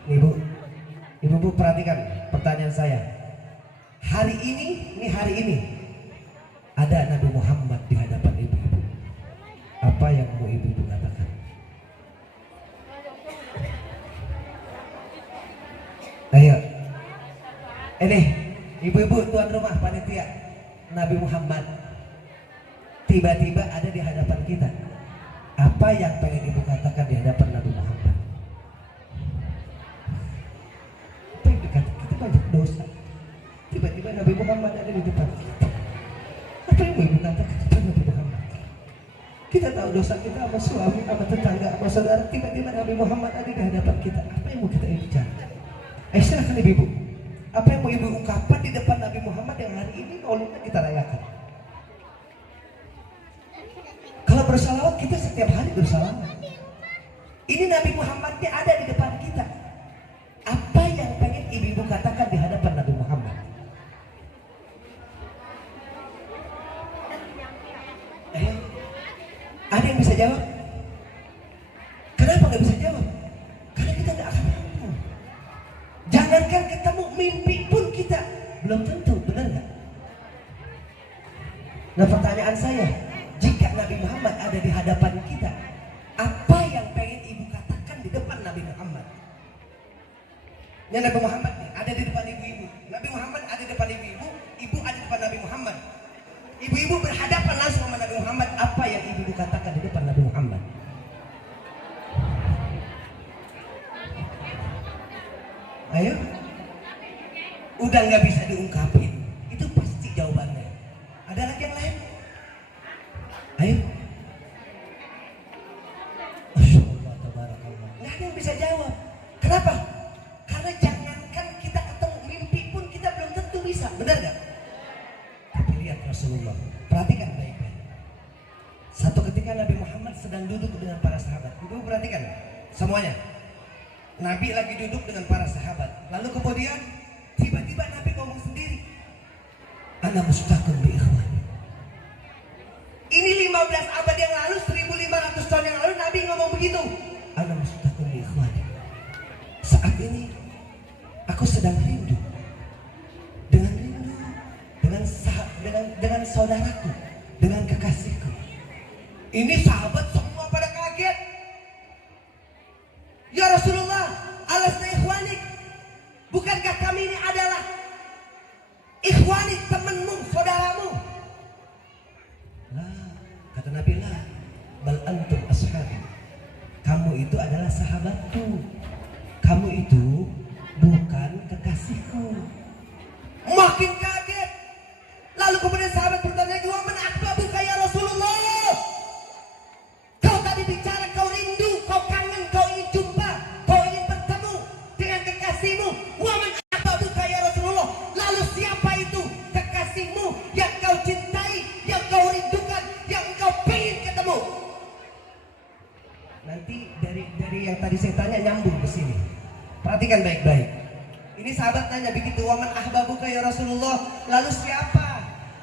ibu perhatikan pertanyaan saya. Hari ini ada Nabi Muhammad di hadapan ibu-ibu, apa yang mau ibu-ibu katakan? Ayo, ini ibu-ibu tuan rumah panitia, Nabi Muhammad tiba-tiba ada di hadapan kita. Apa yang pengen ibu katakan di hadapan Nabi Muhammad? Apa yang dikatakan? Kita banyak dosa. Tiba-tiba Nabi Muhammad ada di depan kita. Apa yang mau ibu katakan kepada Nabi Muhammad? Kita tahu dosa kita sama suami, sama tetangga, sama saudara. Tiba-tiba Nabi Muhammad ada di hadapan kita. Apa yang mau kita bicarakan? Silakan ibu-ibu. Apa yang mau ibu ungkapkan di depan Nabi Muhammad yang hari ini maulidnya kita rayakan? Kalau bersalawat kita setiap hari bersalawat. Ini Nabi Muhammadnya ada di depan kita. Apa yang pengen ibu-ibu katakan di hadapan Nabi Muhammad? Ada yang bisa jawab? Kenapa nggak bisa jawab? Karena kita nggak akan mampu. Jangankan ketemu, mimpi pun kita belum tentu, benar nggak? Nah pertanyaan saya, jika Nabi Muhammad ada di hadapan kita, apa yang pengen ibu katakan di depan Nabi Muhammad? Ini Nabi Muhammad nih, ada di depan ibu-ibu. Nabi Muhammad ada di depan ibu-ibu, ibu ada di depan Nabi Muhammad. Ibu-ibu berhadapan langsung sama Nabi Muhammad. Apa yang ibu katakan di depan Nabi Muhammad? Ayo. Udah nggak bisa diungkapin. Itu pasti jawabannya. Ada lagi yang lain? Ayo. Masya Allah, tabarakallah. Nggak ada yang bisa jawab. Kenapa? Karena jangankan kita ketemu mimpi pun kita belum tentu bisa. Benar nggak? Tapi lihat Rasulullah. Perhatikan baik-baik. Satu ketika Nabi Muhammad sedang duduk dengan para sahabat. Ibu perhatikan semuanya. Nabi lagi duduk dengan para sahabat. Lalu kemudian tiba-tiba Nabi ngomong sendiri. Ana mustaqim bi ikhwani. Ini 15 abad yang lalu, 1500 tahun yang lalu Nabi ngomong begitu. Ana mustaqim bi ikhwani. Saat ini aku sedang rindu dengan saudaraku, dengan kekasihku. Ini sahabat semua pada kaget. Ya Rasulullah, alasna ikhwanik. Bukankah kami ini adalah ikhwanik, temanmu, saudaramu? Lah, kata Nabi, lah, bal antum ashabi. Kamu itu adalah sahabatku. Kamu itu bukan kekasihku. Makin kaget. Lalu kemudian sahabat bertanya lagi, "Wa man ahbabuka ya Rasulullah?" Kau tadi bicara kau rindu, kau kangen, kau ingin jumpa, kau ingin bertemu dengan kekasihmu. Wa man ahbabuka ya Rasulullah. Lalu siapa itu kekasihmu yang kau cintai, yang kau rindukan, yang kau ingin ketemu? Nanti dari yang tadi saya tanya nyambung ke sini. Perhatikan baik-baik. Ini sahabat tanya begitu, "Wa man ahbabuka ya Rasulullah?" Lalu siapa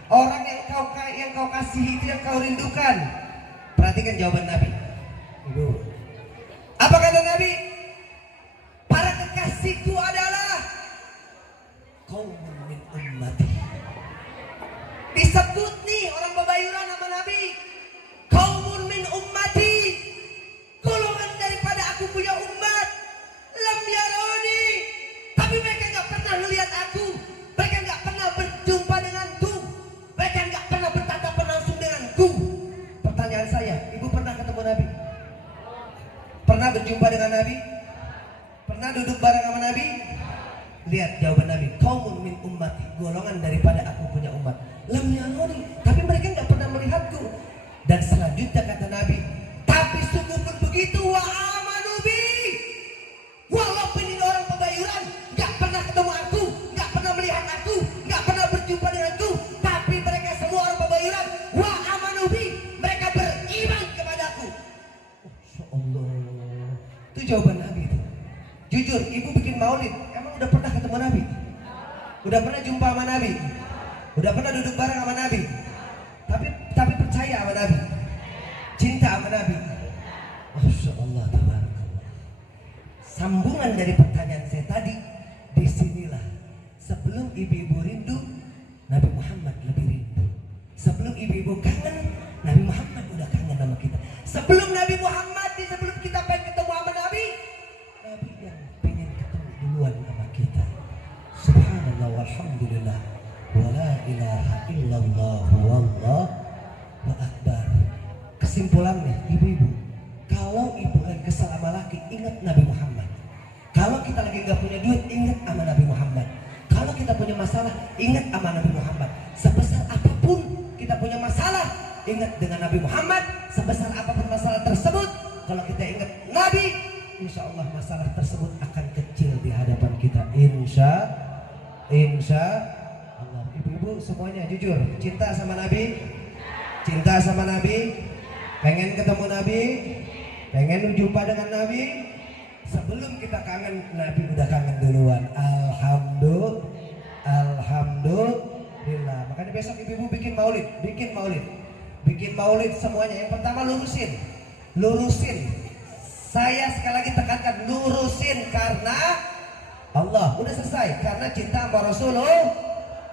orang yang kau kasihi itu, yang kau rindukan? Perhatikan jawaban Nabi. Ibu. Apa kata Nabi? Para kekasihku adalah qaumun min ummati. Disebut nih orang Babayuran nama Nabi. Qaumun min ummati. Golongan daripada aku punya umat. Lam yaroni. Tapi mereka nggak pernah melihat aku. Mereka nggak pernah berjumpa denganku. Mereka nggak pernah bertatapan langsung denganku. Pertanyaan saya, ibu pernah ketemu Nabi? Pernah berjumpa dengan Nabi? Pernah duduk bareng sama Nabi? Lihat jawaban Nabi. Qaumun min ummati, golongan daripada aku punya umat. Lam yaroni. Tapi mereka nggak pernah melihatku. Dan selanjutnya kata Nabi, tapi sungguh pun begitu, wa amanu bi. Walaupun ini orang Pebayuran, nggak pernah ketemu aku, nggak pernah melihat aku, nggak pernah berjumpa denganku, tapi mereka semua orang Pebayuran, wa amanu bi, mereka beriman kepadaku. Masya Allah. Itu jawaban Nabi itu. Jujur, ibu bikin maulid, emang udah pernah ketemu Nabi? Udah pernah jumpa sama Nabi? Udah pernah duduk bareng sama Nabi? Tapi percaya sama Nabi? Cinta sama Nabi? Masya Allah, tabarakallah. Sambungan dari pertanyaan saya tadi, disinilah sebelum ibu-ibu rindu, Nabi Muhammad lebih rindu. Sebelum ibu-ibu kangen, Nabi Muhammad udah kangen sama kita. Sebelum Nabi Muhammad, sebelum kita pengen ketemu sama Nabi, Nabi yang pengen ketemu duluan sama kita. Subhanallah walhamdulillah, wa la ilaha illallah wallahu akbar. Kesimpulannya, ibu-ibu, kalau ibu lagi kesal sama laki, ingat Nabi Muhammad. Kalau kita lagi nggak punya duit, ingat sama Nabi Muhammad. Kalau kita punya masalah, ingat sama Nabi Muhammad. Sebesar apapun kita punya masalah, ingat dengan Nabi Muhammad. Sebesar apapun masalah tersebut, kalau kita ingat Nabi, insya Allah masalah tersebut akan kecil di hadapan kita. Insya Allah. Ibu-ibu semuanya jujur, cinta sama Nabi, cinta sama Nabi, pengen ketemu Nabi, pengen jumpa dengan Nabi. Sebelum kita kangen, Nabi udah kangen duluan. Alhamdulillah. Makanya besok ibu-ibu bikin maulid semuanya. Yang pertama lurusin. Saya sekali lagi tekankan, lurusin karena Allah. Udah selesai, karena cinta sama Rasulullah.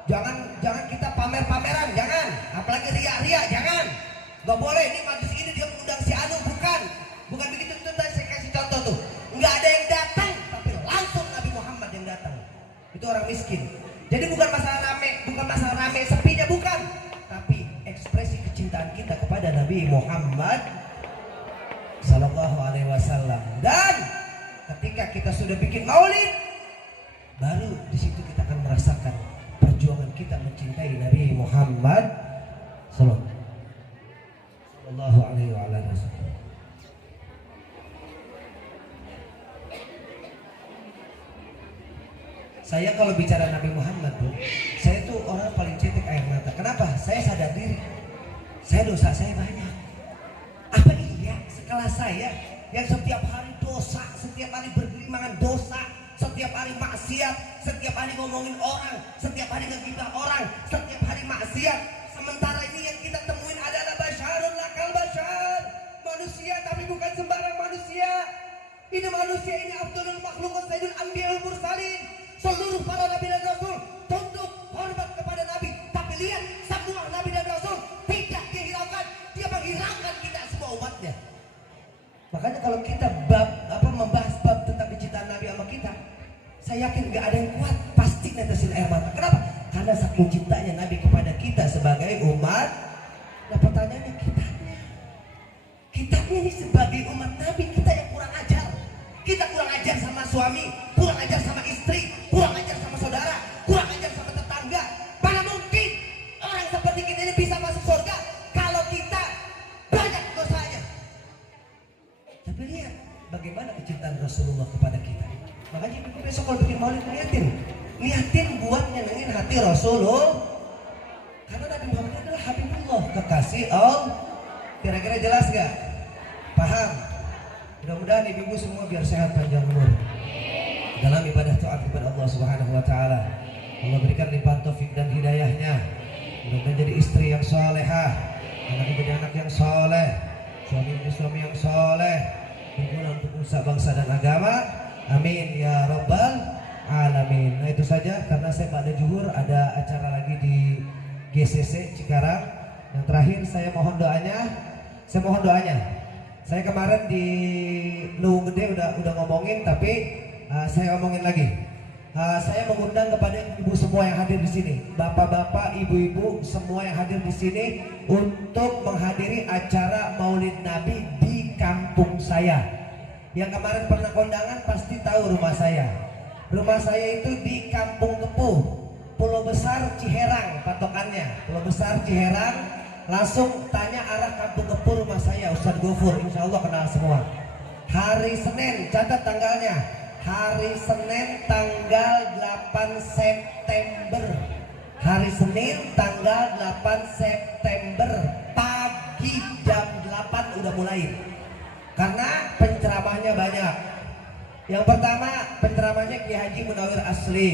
Jangan kita pamer-pameran, jangan. Apalagi ria-ria, jangan. Gak boleh, ini majlis ini dia mengundang si Anu, bukan begitu. Itu tadi saya kasih contoh tuh. Nggak ada yang datang, tapi langsung Nabi Muhammad yang datang. Itu orang miskin. Jadi bukan masalah rame sepinya, bukan. Tapi ekspresi kecintaan kita kepada Nabi Muhammad Sallallahu Alaihi Wasallam. Dan ketika kita sudah bikin maulid, baru di situ kita akan merasakan perjuangan kita mencintai Nabi Muhammad Sallallahu Alaihi Wasallam. Saya kalau bicara Nabi Muhammad tuh, saya tuh orang paling cetek air mata. Kenapa? Saya sadar diri. Dosa saya banyak. Apa iya sekelas saya yang setiap hari dosa, setiap hari bergelimangan dosa, setiap hari maksiat, setiap hari ngomongin orang, setiap hari ngegibah orang, setiap hari maksiat. Sementara ini yang kita temuin adalah basyarun lakal basyar, manusia tapi bukan sembarang manusia. Ini manusia ini Abdul Makhluk Sayyidul Anbiya'ul Mursalin. Seluruh para nabi dan rasul tunduk hormat kepada nabi, tapi lihat semua nabi dan rasul tidak dihiraukan, dia menghiraukan kita semua umatnya. Makanya kalau kita membahas bab tentang kecintaan nabi sama kita, saya yakin gak ada yang kuat pasti netesin air mata. Kenapa? Karena saking cintanya nabi kepada kita sebagai umat. Nah pertanyaannya, kita ini sebagai umat nabi, kita yang kurang ajar. Kita kurang ajar sama suami, kurang ajar sama istri, kurang ajar sama saudara, kurang ajar sama tetangga. Mana mungkin orang seperti kita ini bisa masuk surga kalau kita banyak dosanya. Tapi lihat bagaimana kecintaan Rasulullah kepada kita. Makanya ibu besok kalau bikin maulid liatin buat nyenengin hati Rasulullah. Karena Nabi Muhammad adalah Habibullah, kekasih Allah. Kira-kira jelas gak? Paham? Mudah-mudahan ibu semua biar sehat panjang umur dalam ibadah taat kepada Allah Subhanahu wa taala. Allah berikan limpahan taufik dan hidayahnya. Mudah-mudahan jadi istri yang salehah, anak jadi anak yang soleh, suami menjadi suami yang soleh, berguna untuk usaha bangsa dan agama. Amin ya rabbal alamin. Nah itu saja, karena saya pada zuhur ada acara lagi di GCC Cikarang. Yang terakhir saya mohon doanya. Saya kemarin di Luwung Gede udah ngomongin, tapi saya omongin lagi. Saya mengundang kepada ibu semua yang hadir di sini, bapak-bapak, ibu-ibu semua yang hadir di sini untuk menghadiri acara Maulid Nabi di kampung saya. Yang kemarin pernah kondangan pasti tahu rumah saya. Rumah saya itu di Kampung Kepuh, Pulau Besar Ciherang patokannya. Pulau Besar Ciherang. Langsung tanya arah Kampung Kepuh rumah saya, Ustadz Gofur, insya Allah kenal semua. Hari Senin, catat tanggalnya. Hari Senin tanggal 8 September. Hari Senin tanggal 8 September pagi jam 8 udah mulai. Karena penceramahnya banyak. Yang pertama penceramahnya Kiai Haji Munawir Asli.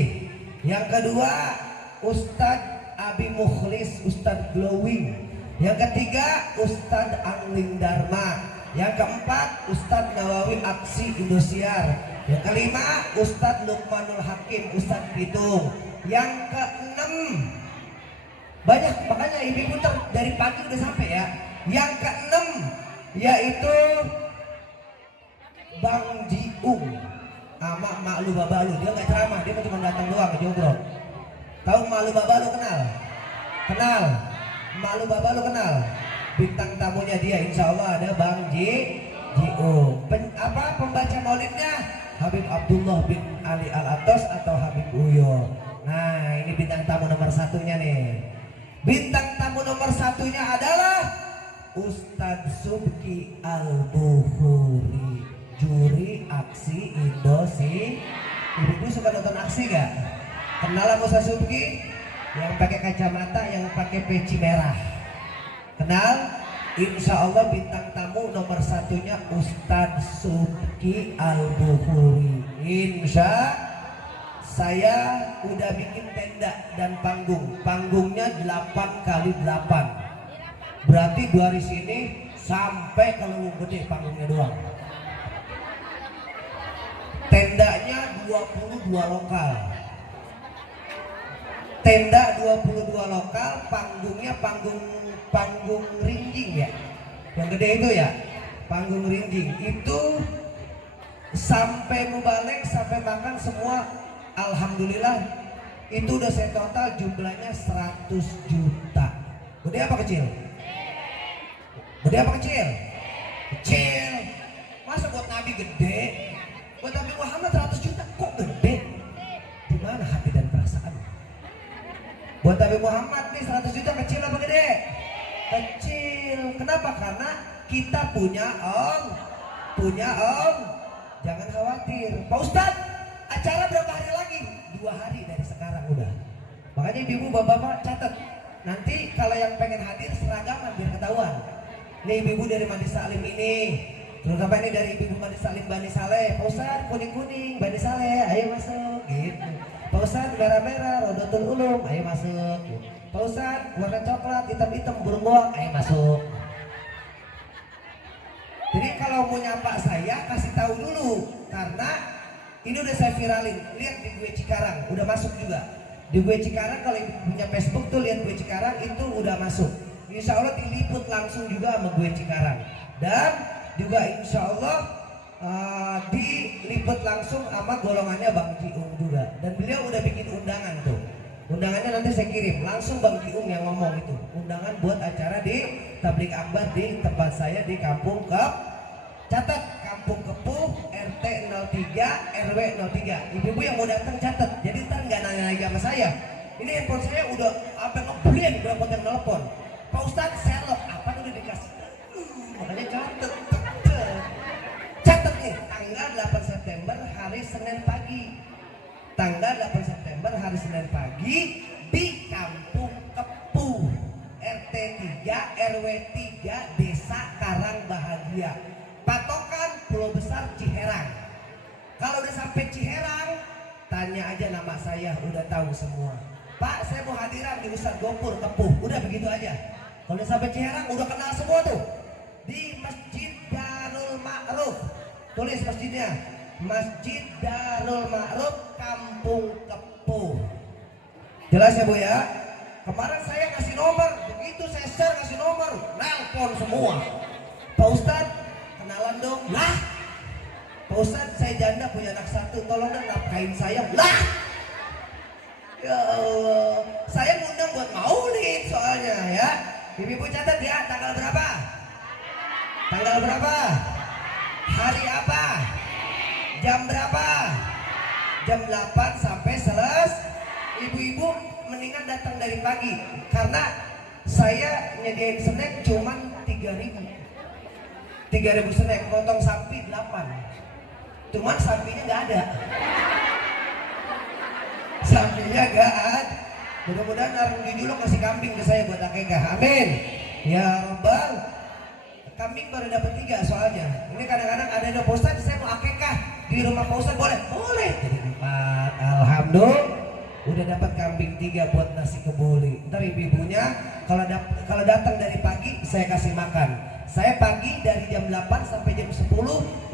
Yang kedua Ustadz Abi Mukhlis, Ustadz Glowing. Yang ketiga Ustadz Angling Dharma. Yang keempat Ustadz Nawawi Aksi Indosiar. Yang kelima Ustadz Lukmanul Hakim, Ustadz Pitung. Yang keenam banyak, makanya ibu-ibu dari pagi udah sampai ya. Yang keenam yaitu Bang Jiung sama Mak Lu Babalu. Dia nggak ceramah, dia cuma datang doang jomblo. Tahu Mak Lu Babalu kenal? Mak Lu Babalu kenal? Bintang tamunya dia insya Allah ada Bang Jiung. Pembaca maulidnya Habib Abdullah bin Ali Al-Atos atau Habib Uyo. Nah ini bintang tamu nomor satunya nih. Bintang tamu nomor satunya adalah Ustadz Subki Al-Bukhuri, juri aksi Indosi. Ibu suka nonton aksi gak? Kenal sama Ustadz Subki? Yang pakai kacamata, yang pakai peci merah. Kenal? Insya Allah bintang tamu nomor satunya Ustadz Subki Al-Bukhuri. Insya saya udah bikin tenda dan panggung. Panggungnya 8x8. Berarti dari sini sampai ke Luwung Gede panggungnya doang. Tendanya 22 lokal. Tenda 22 lokal, panggungnya panggung rinjing ya. Yang gede itu ya, panggung rinjing. Itu sampai mubalek, sampai makan semua Alhamdulillah itu udah saya total jumlahnya 100 juta. Gede apa kecil? Gede apa kecil? Kecil. Masa buat Nabi gede? Buat Nabi Muhammad 100 juta kok gede? Di mana hati dan perasaan? Buat Nabi Muhammad nih 100 juta kecil apa gede? Kecil. Kenapa? Karena kita punya Om. Jangan khawatir. Pak Ustadz, acara berapa hari lagi? 2 hari dari sekarang udah. Makanya ibu bapak-bapak catat. Nanti kalau yang pengen hadir seragaman biar ketahuan. Nih ibu dari Mandi Salim ini, terutama ini dari ibu Mandi Salim Bani Saleh. Pak Ustadz kuning-kuning Bani Saleh, ayo masuk gitu. Pak Ustadz merah-merah Rodotul Ulum, ayo masuk gitu. Pak Ustadz warna coklat hitam-hitam burung goang, ayo masuk. Jadi kalau mau nyapa saya kasih tahu dulu, karena ini udah saya viralin. Lihat di Gue Cikarang udah masuk juga. Di Gue Cikarang kalau ibu punya Facebook tuh lihat Gue Cikarang itu udah masuk. Insya Allah diliput langsung juga sama Gue Cikarang. Dan juga insya Allah diliput langsung sama golongannya Bang Jiung juga. Dan beliau udah bikin undangan tuh. Undangannya nanti saya kirim langsung Bang Jiung yang ngomong itu. Undangan buat acara di Tablik Akbar di tempat saya di Kampung Catat Kampung Kepuh RT 03 RW 03. Ibu-ibu yang mau datang catat. Jadi ntar nggak nanya lagi sama saya. Ini handphone saya udah sampai ngeblank berapa yang telepon. Pak Ustadz selok apa udah dikasih. Makanya catat nih tanggal 8 September hari Senin pagi. Tanggal 8 September hari Senin pagi di Kampung Kepuh RT 3 RW 3 Desa Karang Bahagia. Patokan Pulau Besar Ciherang. Kalau udah sampai Ciherang, tanya aja nama saya, udah tahu semua. Pak, saya mau hadiran di Ustadz Gopur Kepuh. Udah begitu aja. Kalau udah sampai Ciherang, udah kenal semua tuh. Di Masjid Darul Ma'ruf. Tulis masjidnya. Masjid Darul Ma'ruf Kampung Kepuh. Jelas ya Bu ya? Kemarin saya kasih nomor, begitu saya share kasih nomor, nelpon semua. Pak Ustadz, kenalan dong. Lah, Pak Ustadz saya janda punya anak 1, tolong dong nafkahin saya. Lah, ya Allah, saya ngundang buat maulid soalnya ya. Ibu-ibu catat ya, tanggal berapa? Tanggal berapa? Hari apa? Jam berapa? Jam 8 sampai selesai. Ibu-ibu mendingan datang dari pagi karena saya nyediain snack cuman 3.000 snack, potong sapi 8. Cuman sapinya nggak ada. Sapinya nggak ada. Mudah-mudahan Arung Dijuluk kasih kambing ke saya buat akikah. Amin. Ya Rabbal. Kambing baru dapat 3 soalnya. Ini kadang-kadang ada yang Pak Ustadz saya mau akikah di rumah Pak Ustadz boleh? Boleh. Jadi 4. Alhamdulillah. Udah dapat kambing 3 buat nasi kebuli. Ntar ibu-ibunya kalau datang dari pagi saya kasih makan. Saya pagi dari jam 8 sampai jam 10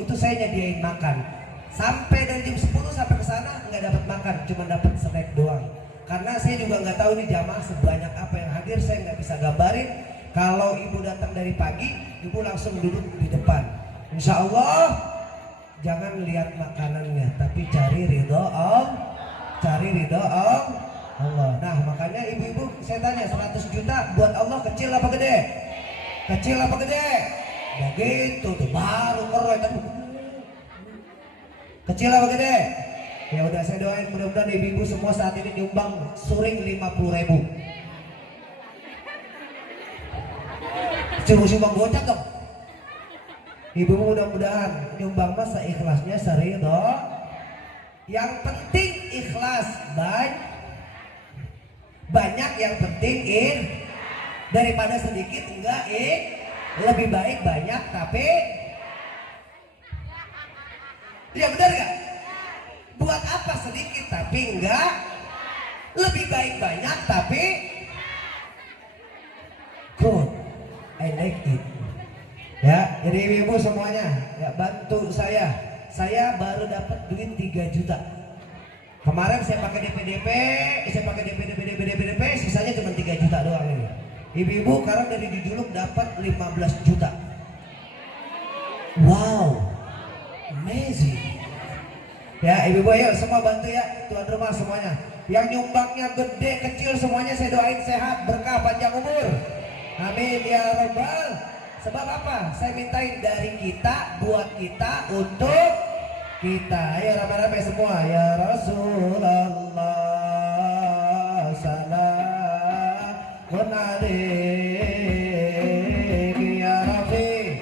itu saya nyediain makan. Sampai dari jam 10 sampai ke sana nggak dapat makan, cuma dapat snack doang. Karena saya juga nggak tahu nih jamaah sebanyak apa yang hadir, saya nggak bisa gambarin. Kalau ibu datang dari pagi, ibu langsung duduk di depan. Insya Allah jangan lihat makanannya, tapi cari ridho Allah. Cari ridho Allah. Nah makanya ibu-ibu saya tanya 100 juta buat Allah kecil apa gede? Kecil apa gede? Ya gitu tuh baru keren. Kecil apa gede? Ya udah saya doain mudah-mudahan ibu-ibu semua saat ini nyumbang suring 50.000. Sumbang gocap dong. Ibu mudah-mudahan nyumbang mah seikhlasnya seridho. Yang penting ikhlas, banyak yang penting daripada sedikit enggak lebih baik banyak tapi ya benar gak? Buat apa sedikit tapi enggak lebih baik banyak tapi good, I like it ya. Jadi ibu-ibu semuanya ya bantu saya baru dapat duit 3 juta. Kemarin saya pakai DP, sisanya cuma 3 juta doang ini. Ibu-ibu sekarang dari Dijuluk dapat 15 juta. Wow, amazing. Ya ibu-ibu yuk semua bantu ya, tuan rumah semuanya. Yang nyumbangnya gede kecil semuanya saya doain sehat, berkah, panjang umur. Amin ya rabbal. Sebab apa? Saya mintain dari kita, buat kita, untuk kita. Ayo rame-rame semua. Ya Rasulullah salamun alaik ya Rafi.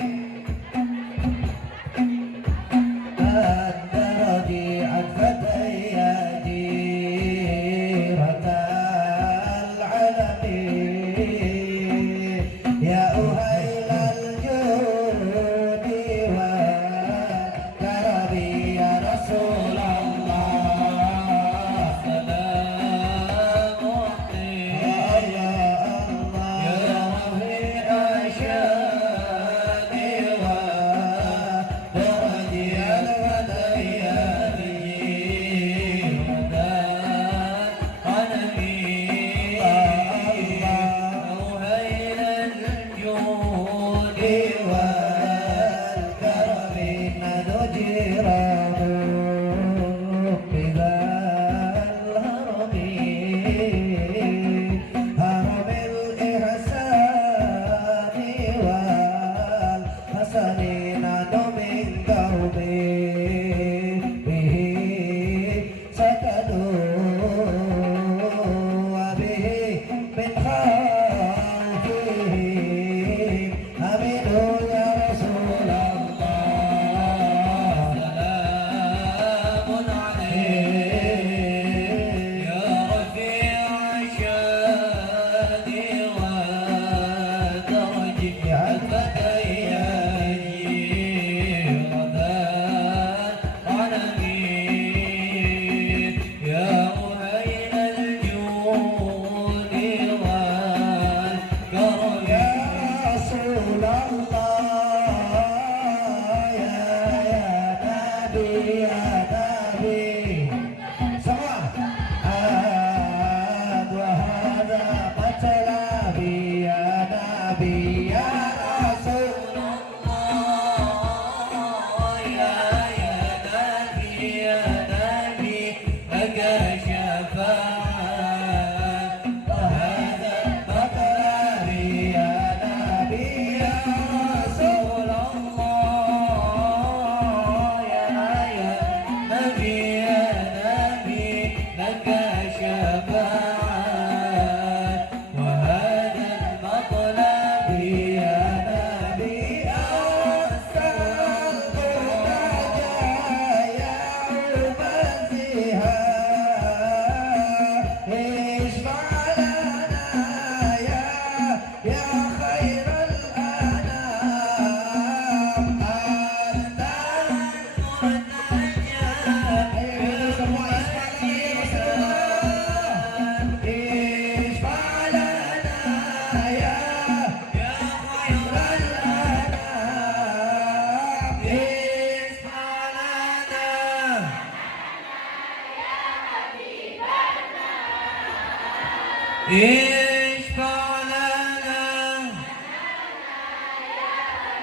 اشفع لنا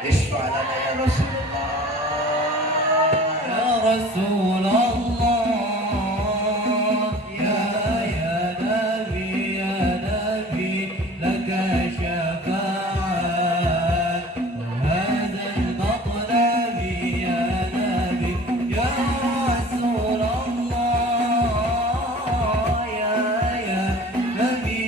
اشفع لنا يا رسول الله يا رسول الله يا نبي لك شفاعة وهذا المطلب يا نبي يا رسول الله يا نبي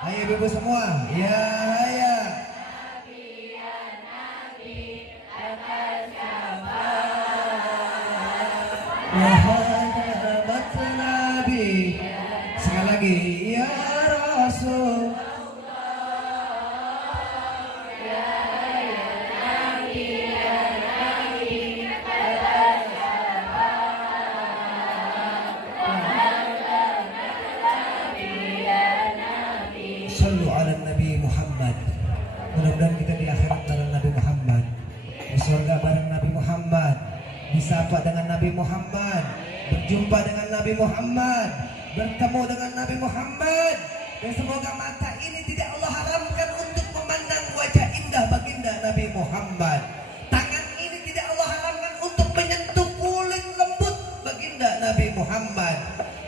Ayo ibu-ibu semua. Ya, ya. Muhammad Nabi. Sekali lagi, ya Rasul. Sallu ala Nabi Muhammad. Mudah-mudahan kita di akhirat bareng Nabi Muhammad, di surga bareng Nabi Muhammad, disapa dengan Nabi Muhammad, berjumpa dengan Nabi Muhammad, bertemu dengan Nabi Muhammad. Dan semoga mata ini tidak Allah haramkan untuk memandang wajah indah baginda Nabi Muhammad. Tangan ini tidak Allah haramkan untuk menyentuh kulit lembut baginda Nabi Muhammad.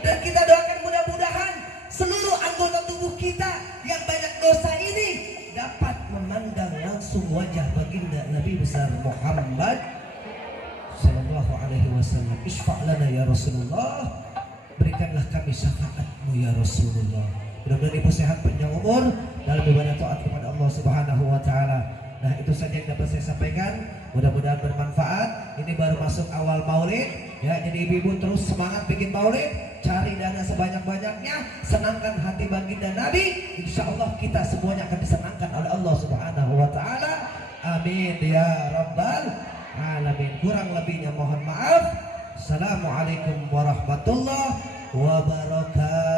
Dan kita doakan mudah-mudahan seluruh anggota tubuh kita yang banyak dosa ini dapat memandang langsung wajah baginda Nabi besar Muhammad sallallahu alaihi wasallam. Isfa' lana ya Rasulullah, berikanlah kami syafaatmu ya Rasulullah. Mudah-mudahan ibu sehat, panjang umur dalam ibadah taat kepada Allah Subhanahu wa taala. Nah, itu saja yang dapat saya sampaikan. Mudah-mudahan bermanfaat. Ini baru masuk awal Maulid ya. Jadi ibu-ibu terus semangat bikin Maulid, cari dana sebanyak-banyaknya, senangkan hati baginda Nabi. Insya Allah kita semuanya akan disenangkan oleh Allah Subhanahu wa taala. Amin ya rabbal alamin. Kurang lebihnya mohon maaf. Assalamualaikum warahmatullahi wabarakatuh.